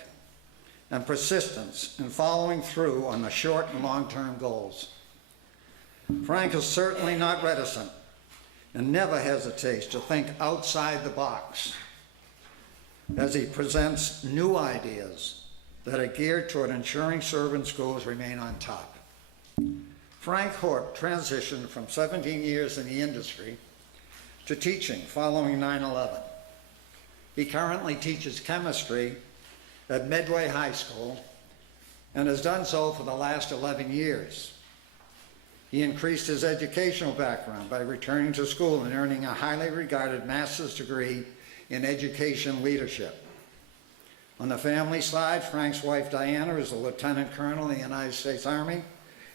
and persistence in following through on the short and long-term goals. Frank is certainly not reticent and never hesitates to think outside the box as he presents new ideas that are geared toward ensuring Sherborn schools remain on top. Frank Hook transitioned from 17 years in the industry to teaching following 9/11. He currently teaches chemistry at Medway High School and has done so for the last 11 years. He increased his educational background by returning to school and earning a highly regarded master's degree in education leadership. On the family side, Frank's wife Diana is a lieutenant colonel in the United States Army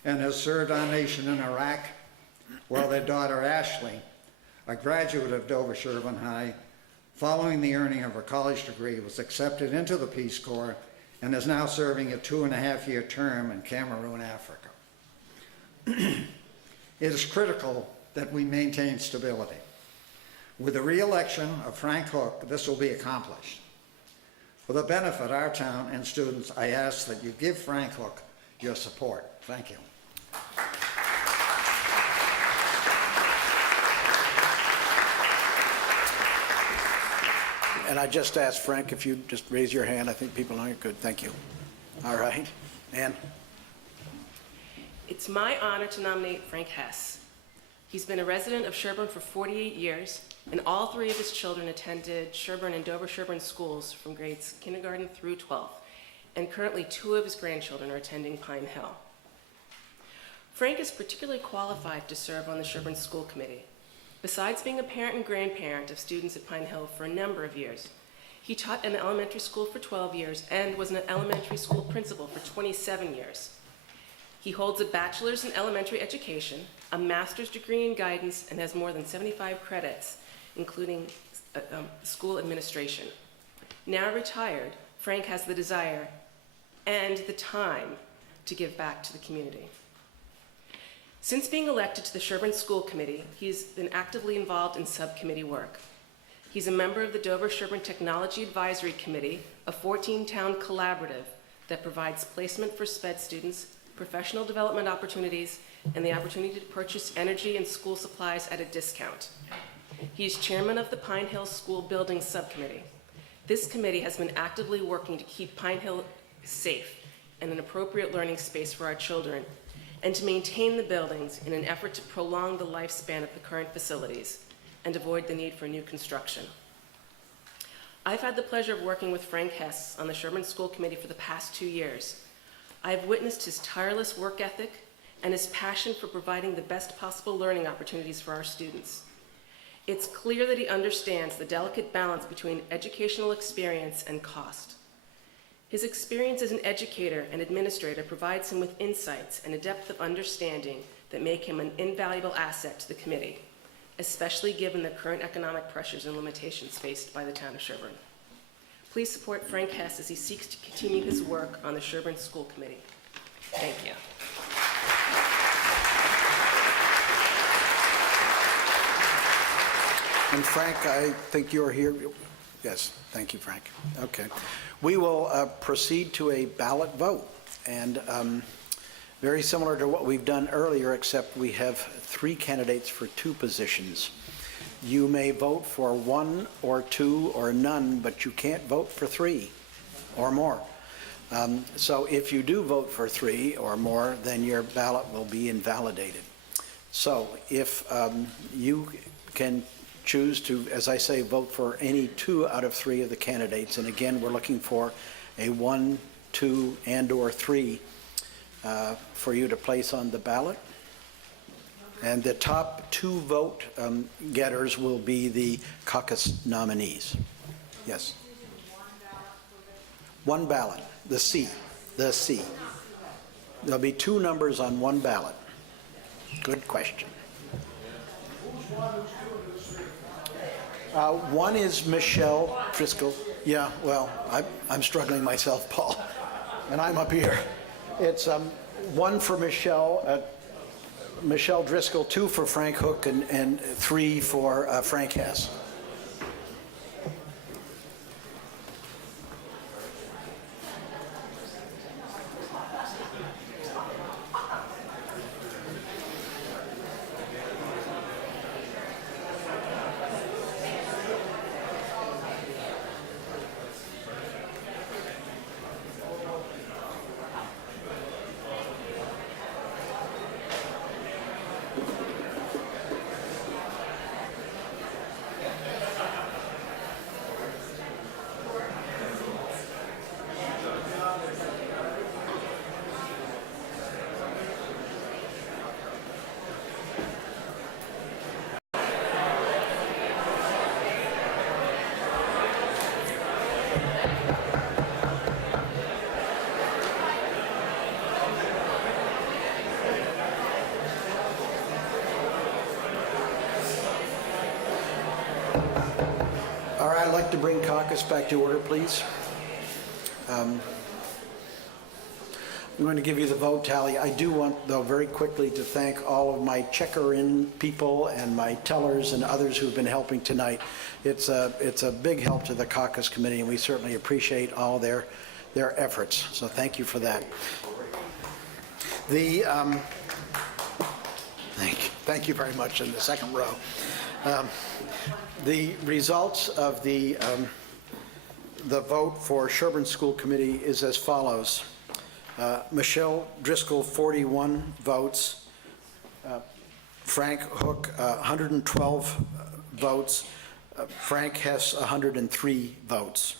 and has served our nation in Iraq, while their daughter Ashley, a graduate of Dover-Sherborn High, following the earning of her college degree, was accepted into the Peace Corps and is now serving a 2.5-year term in Cameroon, Africa. It is critical that we maintain stability. With the re-election of Frank Hook, this will be accomplished. For the benefit of our town and students, I ask that you give Frank Hook your support. Thank you. And I just asked Frank if you just raise your hand. I think people know you're good. Thank you. All right. Ann? It's my honor to nominate Frank Hess. He's been a resident of Sherborn for 48 years, and all 3 of his children attended Sherborn and Dover-Sherborn schools from grades kindergarten through 12th, and currently 2 of his grandchildren are attending Pine Hill. Frank is particularly qualified to serve on the Sherborn School Committee. Besides being a parent and grandparent of students at Pine Hill for a number of years, he taught in an elementary school for 12 years and was an elementary school principal for 27 years. He holds a bachelor's in elementary education, a master's degree in guidance, and has more than 75 credits, including school administration. Now retired, Frank has the desire and the time to give back to the community. Since being elected to the Sherborn School Committee, he's been actively involved in subcommittee work. He's a member of the Dover-Sherborn Technology Advisory Committee, a 14-town collaborative that provides placement for SPED students, professional development opportunities, and the opportunity to purchase energy and school supplies at a discount. He's chairman of the Pine Hill School Building Subcommittee. This committee has been actively working to keep Pine Hill safe and an appropriate learning space for our children, and to maintain the buildings in an effort to prolong the lifespan of the current facilities and avoid the need for new construction. I've had the pleasure of working with Frank Hess on the Sherborn School Committee for the past 2 years. I've witnessed his tireless work ethic and his passion for providing the best possible learning opportunities for our students. It's clear that he understands the delicate balance between educational experience and cost. His experience as an educator and administrator provides him with insights and a depth of understanding that make him an invaluable asset to the committee, especially given the current economic pressures and limitations faced by the town of Sherborn. Please support Frank Hess as he seeks to continue his work on the Sherborn School Committee. Thank you. And Frank, I think you're here. Yes, thank you, Frank. Okay. We will proceed to a ballot vote. And very similar to what we've done earlier, except we have 3 candidates for 2 positions. You may vote for 1 or 2 or none, but you can't vote for 3 or more. So if you do vote for 3 or more, then your ballot will be invalidated. So if you can choose to, as I say, vote for any 2 out of 3 of the candidates, and again, we're looking for a 1, 2, and or 3 for you to place on the ballot. And the top 2 vote getters will be the caucus nominees. Yes. 1 ballot, the C. There'll be 2 numbers on 1 ballot. Good question. 1 is Michelle Driscoll. Yeah, well, I'm struggling myself, Paul, and I'm up here. It's 1 for Michelle Driscoll, 2 for Frank Hook, and 3 for Frank Hess. All right, I'd like to bring caucus back to order, please. I'm going to give you the vote tally. I do want, though, very quickly to thank all of my checker-in people and my tellers and others who've been helping tonight. It's a big help to the caucus committee, and we certainly appreciate all their efforts. So thank you for that. Thank you very much in the second row. The results of the vote for Sherborn School Committee is as follows. Michelle Driscoll, 41 votes. Frank Hook, 112 votes. Frank Hess, 103 votes.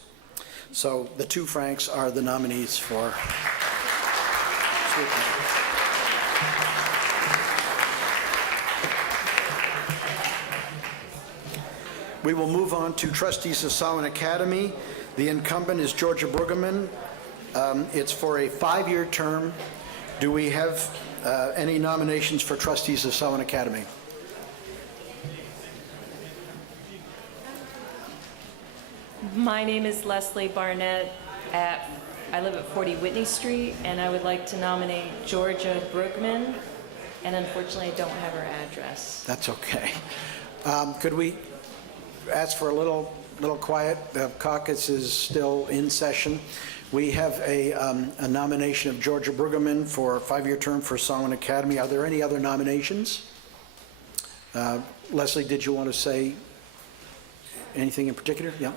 So the 2 Franks are the nominees for school committee. We will move on to trustees of Solomon Academy. The incumbent is Georgia Brueggemann. It's for a 5-year term. Do we have any nominations for trustees of Solomon Academy? My name is Leslie Barnett. I live at 40 Whitney Street, and I would like to nominate Georgia Brueggemann, and unfortunately I don't have her address. That's okay. Could we ask for a little quiet? The caucus is still in session. We have a nomination of Georgia Brueggemann for a 5-year term for Solomon Academy. Are there any other nominations? Leslie, did you want to say anything in particular? Yeah.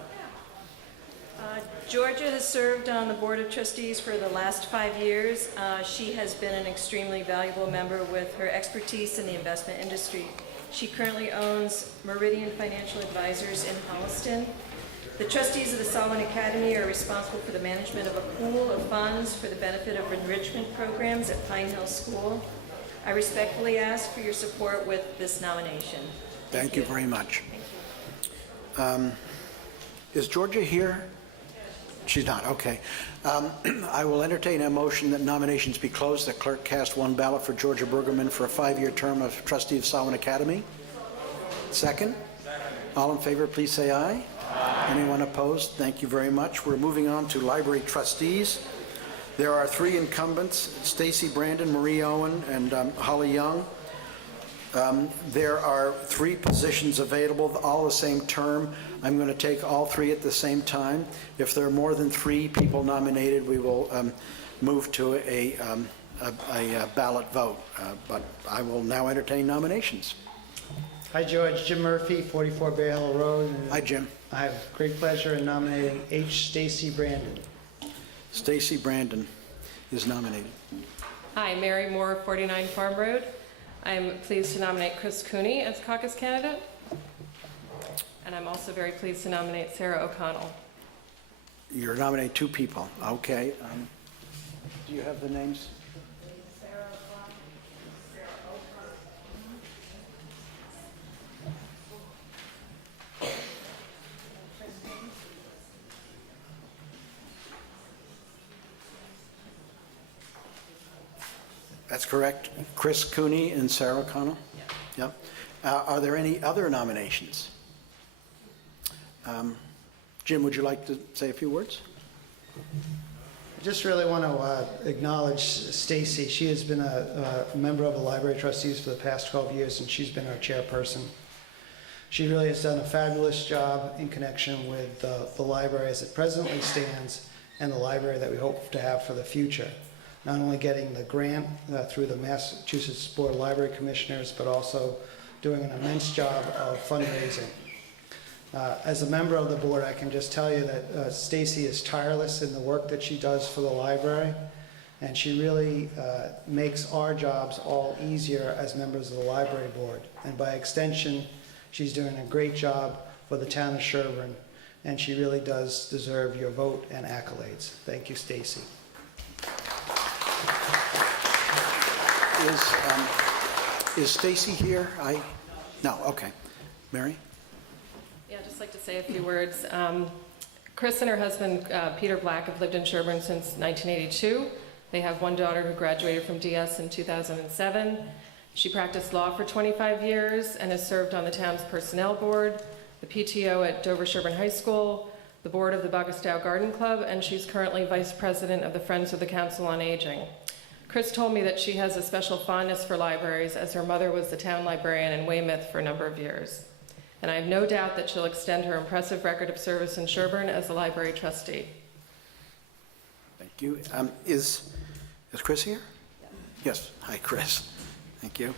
Georgia has served on the Board of Trustees for the last 5 years. She has been an extremely valuable member with her expertise in the investment industry. She currently owns Meridian Financial Advisors in Holliston. The trustees of the Solomon Academy are responsible for the management of a pool of funds for the benefit of enrichment programs at Pine Hill School. I respectfully ask for your support with this nomination. Thank you very much. Is Georgia here? She's not, okay. I will entertain a motion that nominations be closed. The clerk cast one ballot for Georgia Bergerman for a 5-year term of trustee of Solomon Academy. Second? All in favor, please say aye. Anyone opposed? Thank you very much. We're moving on to library trustees. There are 3 incumbents, Stacy Brandon, Marie Owen, and Holly Young. There are 3 positions available, all the same term. I'm going to take all 3 at the same time. If there are more than 3 people nominated, we will move to a ballot vote. But I will now entertain nominations. Hi, George. Jim Murphy, 44 Bear Hill Road. Hi, Jim. I have great pleasure in nominating H. Stacy Brandon. Stacy Brandon is nominated. Hi, Mary Moore, 49 Farm Road. I'm pleased to nominate Chris Cooney as caucus candidate. And I'm also very pleased to nominate Sarah O'Connell. You're nominating 2 people. Okay. Do you have the names? That's correct. Chris Cooney and Sarah O'Connell? Yep. Are there any other nominations? Jim, would you like to say a few words? I just really want to acknowledge Stacy. She has been a member of the Library Trustees for the past 12 years, and she's been our chairperson. She really has done a fabulous job in connection with the library as it presently stands and the library that we hope to have for the future. Not only getting the grant through the Massachusetts Board of Library Commissioners, but also doing an immense job of fundraising. As a member of the board, I can just tell you that Stacy is tireless in the work that she does for the library, and she really makes our jobs all easier as members of the library board. And by extension, she's doing a great job for the town of Sherborn, and she really does deserve your vote and accolades. Thank you, Stacy. Is Stacy here? No, okay. Mary? Yeah, I'd just like to say a few words. Chris and her husband, Peter Black, have lived in Sherborn since 1982. They have one daughter who graduated from DS in 2007. She practiced law for 25 years and has served on the town's personnel board, the PTO at Dover Sherborn High School, the board of the Bogastow Garden Club, and she's currently vice president of the Friends of the Council on Aging. Chris told me that she has a special fondness for libraries, as her mother was the town librarian in Weymouth for a number of years. And I have no doubt that she'll extend her impressive record of service in Sherborn as a library trustee. Thank you. Is Chris here? Yes. Hi, Chris. Thank you.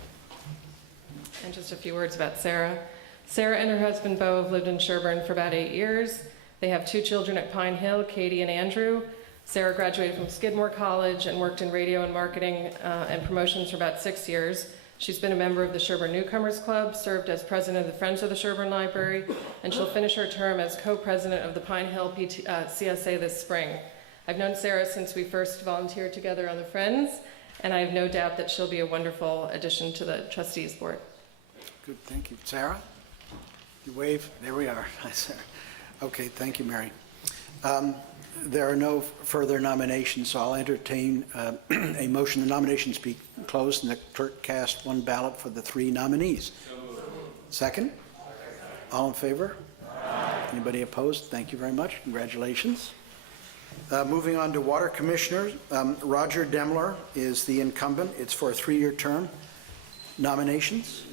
And just a few words about Sarah. Sarah and her husband, Bo, have lived in Sherborn for about 8 years. They have 2 children at Pine Hill, Katie and Andrew. Sarah graduated from Skidmore College and worked in radio and marketing and promotions for about 6 years. She's been a member of the Sherborn Newcomers Club, served as president of the Friends of the Sherborn Library, and she'll finish her term as co-president of the Pine Hill CSA this spring. I've known Sarah since we first volunteered together on the Friends, and I have no doubt that she'll be a wonderful addition to the trustees board. Good, thank you. Sarah? You wave? There we are. Hi, Sarah. Okay, thank you, Mary. There are no further nominations, so I'll entertain a motion the nominations be closed and the clerk cast one ballot for the 3 nominees. Second? All in favor? Anybody opposed? Thank you very much. Congratulations. Moving on to Water Commissioner, Roger Demler is the incumbent. It's for a 3-year term. Nominations?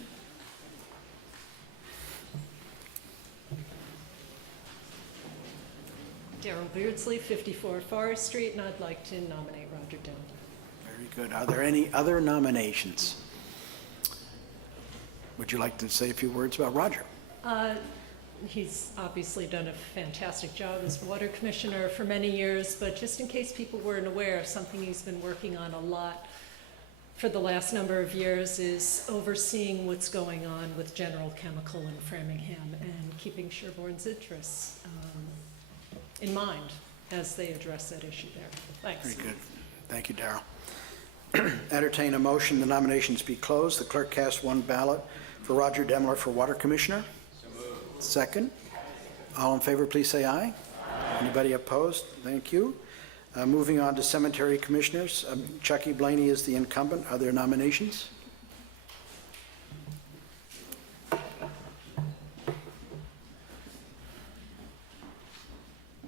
Daryl Beardsley, 54 Forest Street, and I'd like to nominate Roger Demler. Very good. Are there any other nominations? Would you like to say a few words about Roger? He's obviously done a fantastic job as water commissioner for many years, but just in case people weren't aware, something he's been working on a lot for the last number of years is overseeing what's going on with General Chemical in Framingham and keeping Sherborn's interests in mind as they address that issue there. Thanks. Very good. Thank you, Darrell. Entertain a motion the nominations be closed. The clerk cast one ballot for Roger Demler for Water Commissioner. So moved. Second. All in favor, please say aye. Anybody opposed? Thank you. Moving on to cemetery commissioners. Chucky Blaney is the incumbent. Are there nominations?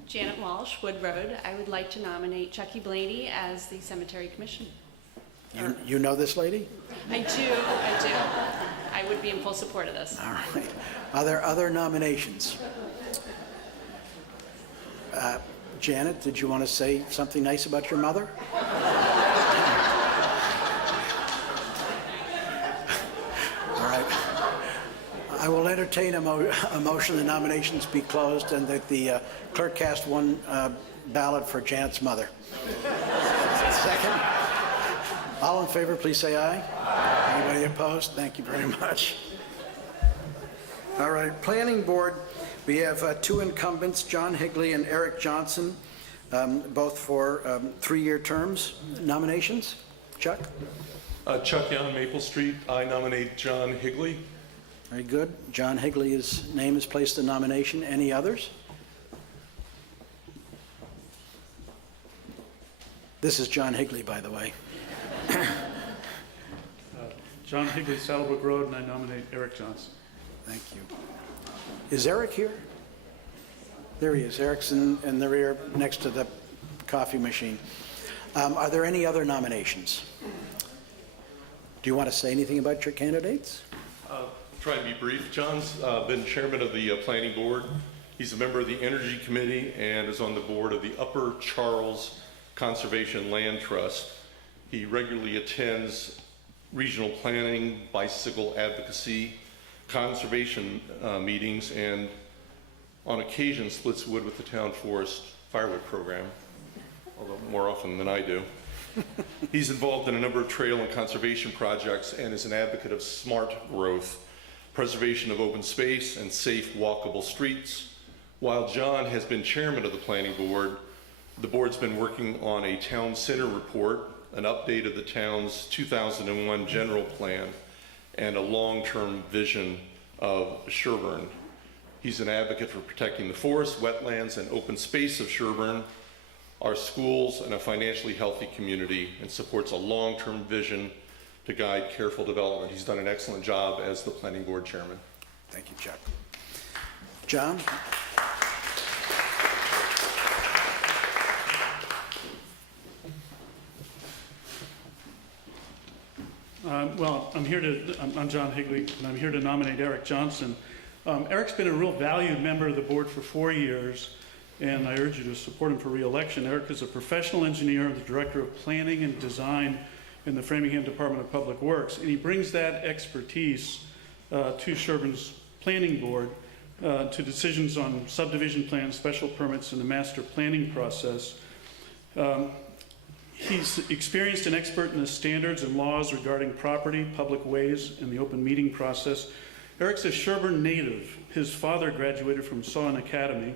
Janet Walsh, Wood Road. I would like to nominate Chucky Blaney as the cemetery commissioner. You know this lady? I do. I would be in full support of this. All right. Are there other nominations? Janet, did you want to say something nice about your mother? All right. I will entertain a motion the nominations be closed and that the clerk cast one ballot for Janet's mother. Second. All in favor, please say aye. Aye. Anybody opposed? Thank you very much. All right, Planning Board, we have two incumbents, John Higley and Eric Johnson, both for 3-year terms. Nominations? Chuck? Chuck on Maple Street. I nominate John Higley. Very good. John Higley's name is placed in nomination. Any others? This is John Higley, by the way. John Higley, Saddlebrook Road, and I nominate Eric Johnson. Thank you. Is Eric here? There he is. Eric's in the rear next to the coffee machine. Are there any other nominations? Do you want to say anything about your candidates? Try and be brief. John's been chairman of the planning board. He's a member of the Energy Committee and is on the board of the Upper Charles Conservation Land Trust. He regularly attends regional planning, bicycle advocacy, conservation meetings, and on occasion splits wood with the town forest firewood program, although more often than I do. He's involved in a number of trail and conservation projects and is an advocate of smart growth, preservation of open space, and safe walkable streets. While John has been chairman of the planning board, the board's been working on a town center report, an update of the town's 2001 general plan, and a long-term vision of Sherborn. He's an advocate for protecting the forest, wetlands, and open space of Sherborn, our schools, and a financially healthy community, and supports a long-term vision to guide careful development. He's done an excellent job as the planning board chairman. Thank you, Chuck. John? I'm John Higley, and I'm here to nominate Eric Johnson. Eric's been a real valued member of the board for 4 years, and I urge you to support him for re-election. Eric is a professional engineer and the director of planning and design in the Framingham Department of Public Works, and he brings that expertise to Sherborn's planning board, to decisions on subdivision plans, special permits, and the master planning process. He's experienced and expert in the standards and laws regarding property, public ways, and the open meeting process. Eric's a Sherborn native. His father graduated from Saughan Academy,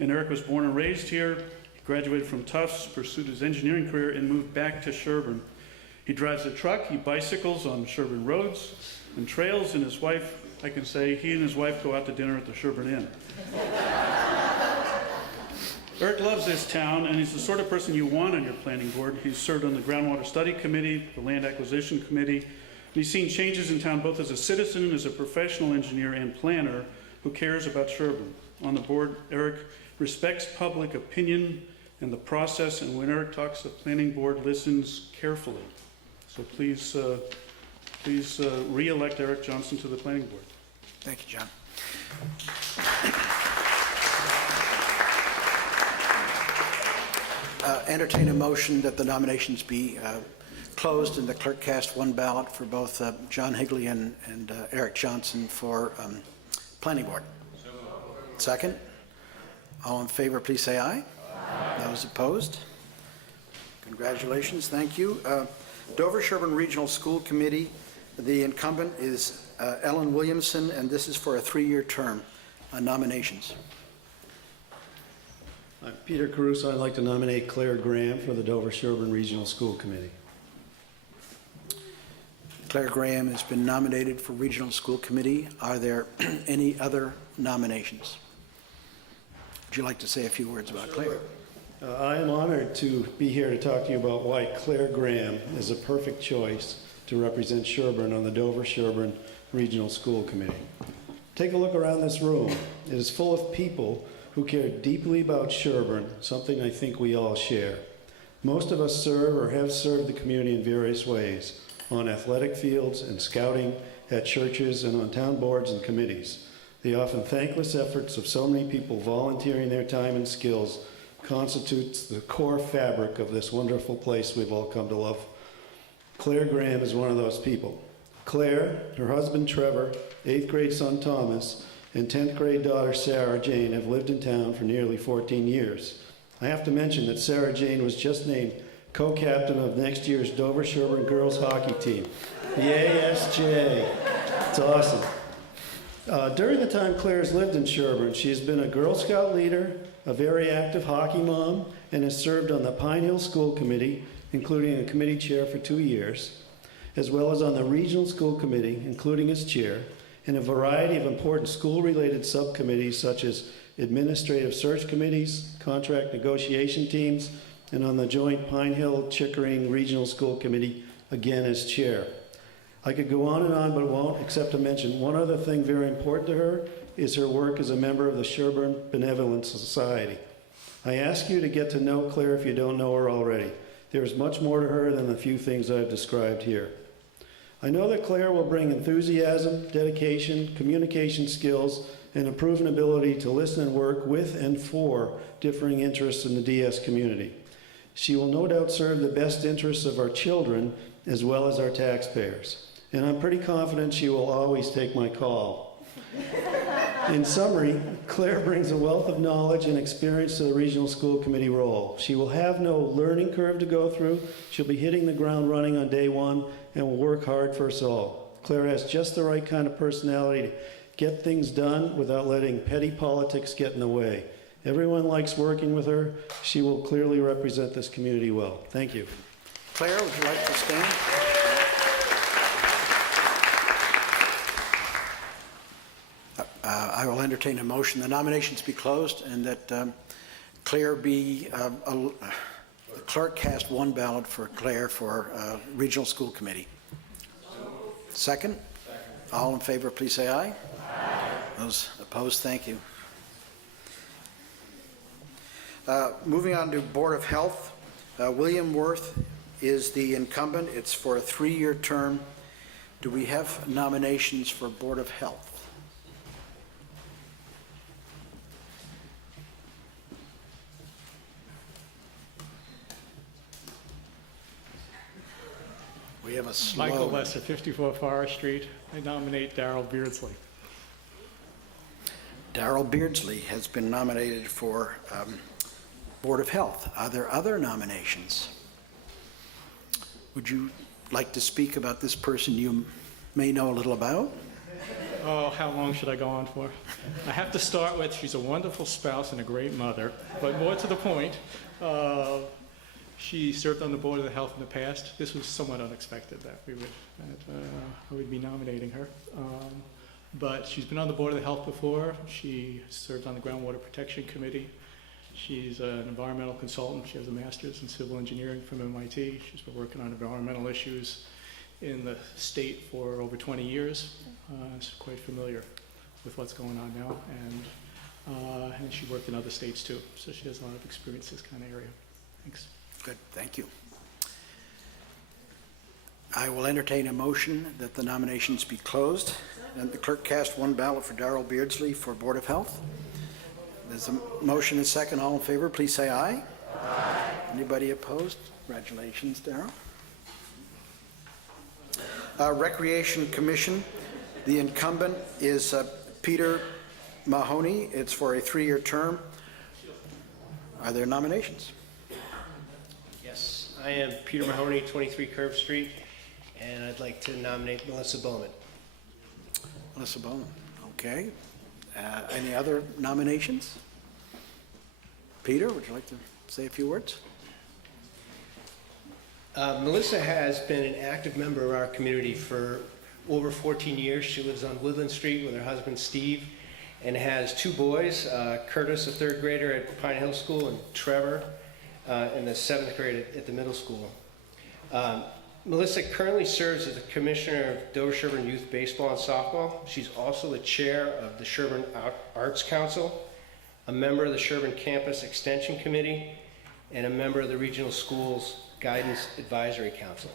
and Eric was born and raised here. He graduated from Tufts, pursued his engineering career, and moved back to Sherborn. He drives a truck, he bicycles on Sherborn roads and trails, and his wife, I can say, he and his wife go out to dinner at the Sherborn Inn. Eric loves this town, and he's the sort of person you want on your planning board. He's served on the Groundwater Study Committee, the Land Acquisition Committee, and he's seen changes in town both as a citizen and as a professional engineer and planner who cares about Sherborn. On the board, Eric respects public opinion and the process, and when Eric talks, the planning board listens carefully. So please re-elect Eric Johnson to the planning board. Thank you, John. Entertain a motion that the nominations be closed and the clerk cast one ballot for both John Higley and Eric Johnson for planning board. Second. All in favor, please say aye. Aye. Those opposed? Congratulations. Thank you. Dover-Sherborn Regional School Committee, the incumbent is Ellen Williamson, and this is for a 3-year term. Nominations. I'm Peter Caruso. I'd like to nominate Claire Graham for the Dover-Sherborn Regional School Committee. Claire Graham has been nominated for Regional School Committee. Are there any other nominations? Would you like to say a few words about Claire? I am honored to be here to talk to you about why Claire Graham is a perfect choice to represent Sherborn on the Dover-Sherborn Regional School Committee. Take a look around this room. It is full of people who care deeply about Sherborn, something I think we all share. Most of us serve or have served the community in various ways, on athletic fields and scouting, at churches, and on town boards and committees. The often thankless efforts of so many people volunteering their time and skills constitutes the core fabric of this wonderful place we've all come to love. Claire Graham is one of those people. Claire, her husband Trevor, 8th grade son Thomas, and 10th grade daughter Sarah Jane have lived in town for nearly 14 years. I have to mention that Sarah Jane was just named co-captain of next year's Dover-Sherborn girls hockey team. Yay, SJ. It's awesome. During the time Claire's lived in Sherborn, she has been a Girl Scout leader, a very active hockey mom, and has served on the Pine Hill School Committee, including a committee chair for 2 years, as well as on the Regional School Committee, including as chair, and a variety of important school-related subcommittees such as administrative search committees, contract negotiation teams, and on the joint Pine Hill Chickering Regional School Committee, again as chair. I could go on, but won't, except to mention one other thing very important to her is her work as a member of the Sherborn Benevolent Society. I ask you to get to know Claire if you don't know her already. There is much more to her than the few things I've described here. I know that Claire will bring enthusiasm, dedication, communication skills, and a proven ability to listen and work with and for differing interests in the DS community. She will no doubt serve the best interests of our children as well as our taxpayers. And I'm pretty confident she will always take my call. In summary, Claire brings a wealth of knowledge and experience to the Regional School Committee role. She will have no learning curve to go through. She'll be hitting the ground running on day one and will work hard for us all. Claire has just the right kind of personality to get things done without letting petty politics get in the way. Everyone likes working with her. She will clearly represent this community well. Thank you. Claire, would you like to stand? I will entertain a motion the nominations be closed and that Claire be, the clerk cast one ballot for Claire for Regional School Committee. Second? All in favor, please say aye. Aye. Those opposed, thank you. Moving on to Board of Health, William Worth is the incumbent. It's for a 3-year term. Do we have nominations for Board of Health? We have a slow... Michael Lesser, 54 Forest Street. I nominate Darrell Beardsley. Darrell Beardsley has been nominated for Board of Health. Are there other nominations? Would you like to speak about this person you may know a little about? Oh, how long should I go on for? I have to start with she's a wonderful spouse and a great mother, but more to the point, she served on the Board of the Health in the past. This was somewhat unexpected that I would be nominating her. But she's been on the Board of the Health before. She served on the Groundwater Protection Committee. She's an environmental consultant. She has a master's in civil engineering from MIT. She's been working on environmental issues in the state for over 20 years. She's quite familiar with what's going on now, and she worked in other states too. So she has a lot of experience in this kind of area. Thanks. Good, thank you. I will entertain a motion that the nominations be closed and the clerk cast one ballot for Darrell Beardsley for Board of Health. There's a motion and second. All in favor, please say aye. Aye. Anybody opposed? Congratulations, Darrell. Recreation Commission, the incumbent is Peter Mahoney. It's for a 3-year term. Are there nominations? Yes, I am Peter Mahoney, 23 Curve Street, and I'd like to nominate Melissa Bowman. Melissa Bowman, okay. Any other nominations? Peter, would you like to say a few words? Melissa has been an active member of our community for over 14 years. She lives on Woodland Street with her husband Steve, and has two boys, Curtis, a third grader at Pine Hill School, and Trevor in the seventh grade at the middle school. Melissa currently serves as the commissioner of Dover-Sherborn Youth Baseball and Softball. She's also the chair of the Sherborn Arts Council, a member of the Sherborn Campus Extension Committee, and a member of the Regional Schools Guidance Advisory Council.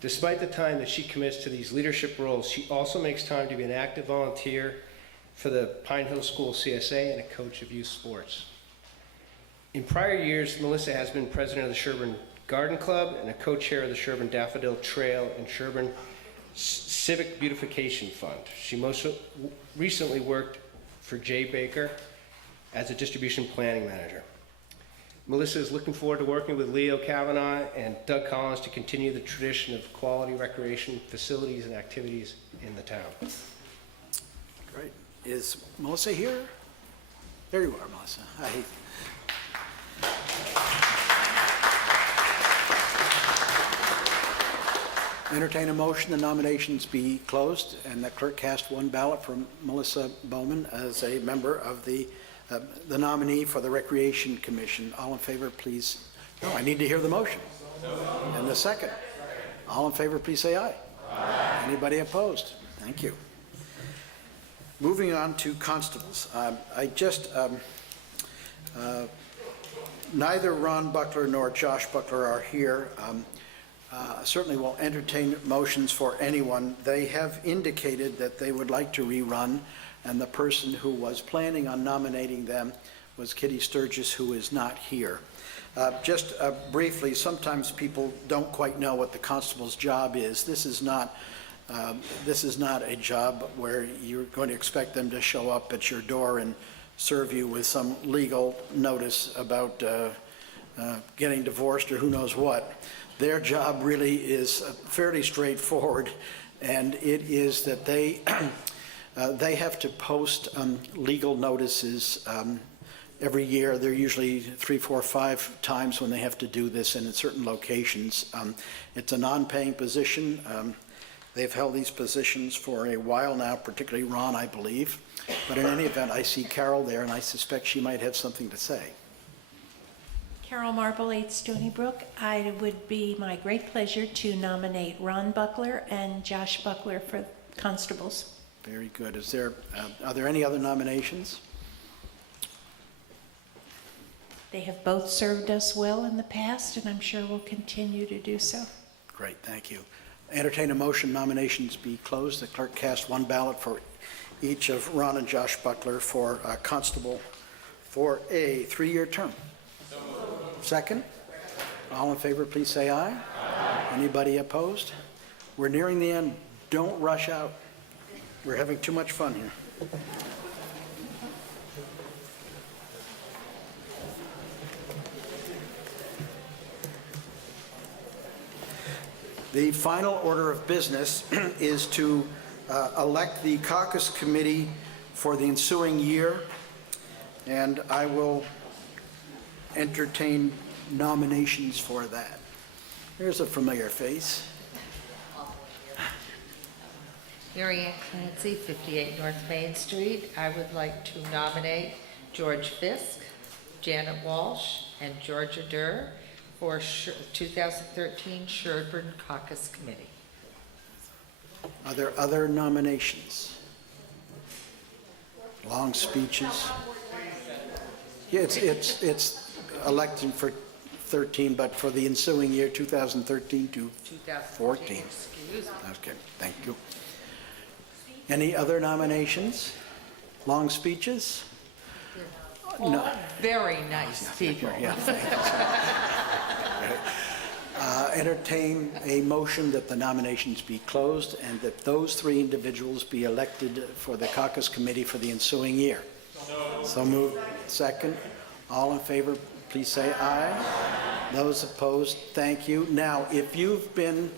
Despite the time that she commits to these leadership roles, she also makes time to be an active volunteer for the Pine Hill School CSA and a coach of youth sports. In prior years, Melissa has been president of the Sherborn Garden Club and a co-chair of the Sherborn Daffodil Trail and Sherborn Civic Beautification Fund. She most recently worked for Jay Baker as a distribution planning manager. Melissa is looking forward to working with Leo Kavanaugh and Doug Collins to continue the tradition of quality recreation facilities and activities in the town. Great. Is Melissa here? There you are, Melissa. Hi. Entertain a motion the nominations be closed and the clerk cast one ballot for Melissa Bowman as a member of the nominee for the Recreation Commission. All in favor, please. No, I need to hear the motion. And the second. All in favor, please say aye. Aye. Anybody opposed? Thank you. Moving on to constables. Neither Ron Buckler nor Josh Buckler are here. Certainly will entertain motions for anyone. They have indicated that they would like to rerun, and the person who was planning on nominating them was Kitty Sturgis, who is not here. Just briefly, sometimes people don't quite know what the constable's job is. This is not a job where you're going to expect them to show up at your door and serve you with some legal notice about getting divorced or who knows what. Their job really is fairly straightforward, and it is that they have to post legal notices every year. They're usually 3, 4, 5 times when they have to do this, and in certain locations. It's a non-paying position. They've held these positions for a while now, particularly Ron, I believe. But in any event, I see Carol there, and I suspect she might have something to say. Carol Marble, 8 Stony Brook. It would be my great pleasure to nominate Ron Buckler and Josh Buckler for constables. Very good. Are there any other nominations? They have both served us well in the past, and I'm sure will continue to do so. Great, thank you. Entertain a motion nominations be closed. The clerk cast one ballot for each of Ron and Josh Buckler for constable for a 3-year term. Second? All in favor, please say aye. Aye. Anybody opposed? We're nearing the end. Don't rush out. We're having too much fun here. The final order of business is to elect the caucus committee for the ensuing year, and I will entertain nominations for that. There's a familiar face. Mary Ann Clancy, 58 North Main Street. I would like to nominate George Fisk, Janet Walsh, and Georgia Durr for 2013 Sherborn Caucus Committee. Are there other nominations? Long speeches? Yeah, it's elected for 13, but for the ensuing year, 2013 to 14. Excuse me. Okay, thank you. Any other nominations? Long speeches? All no. Very nice people. Yeah, entertain a motion that the nominations be closed and that those 3 individuals be elected for the caucus committee for the ensuing year. So moved. Second. All in favor, please say aye. Those opposed, thank you. Now, if you've been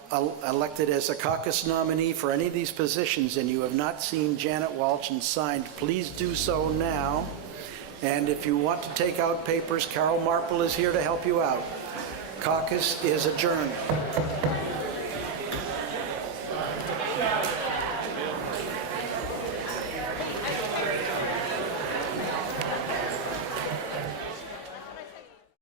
elected as a caucus nominee for any of these positions and you have not seen Janet Walsh and signed, please do so now. And if you want to take out papers, Carol Marple is here to help you out. Caucus is adjourned.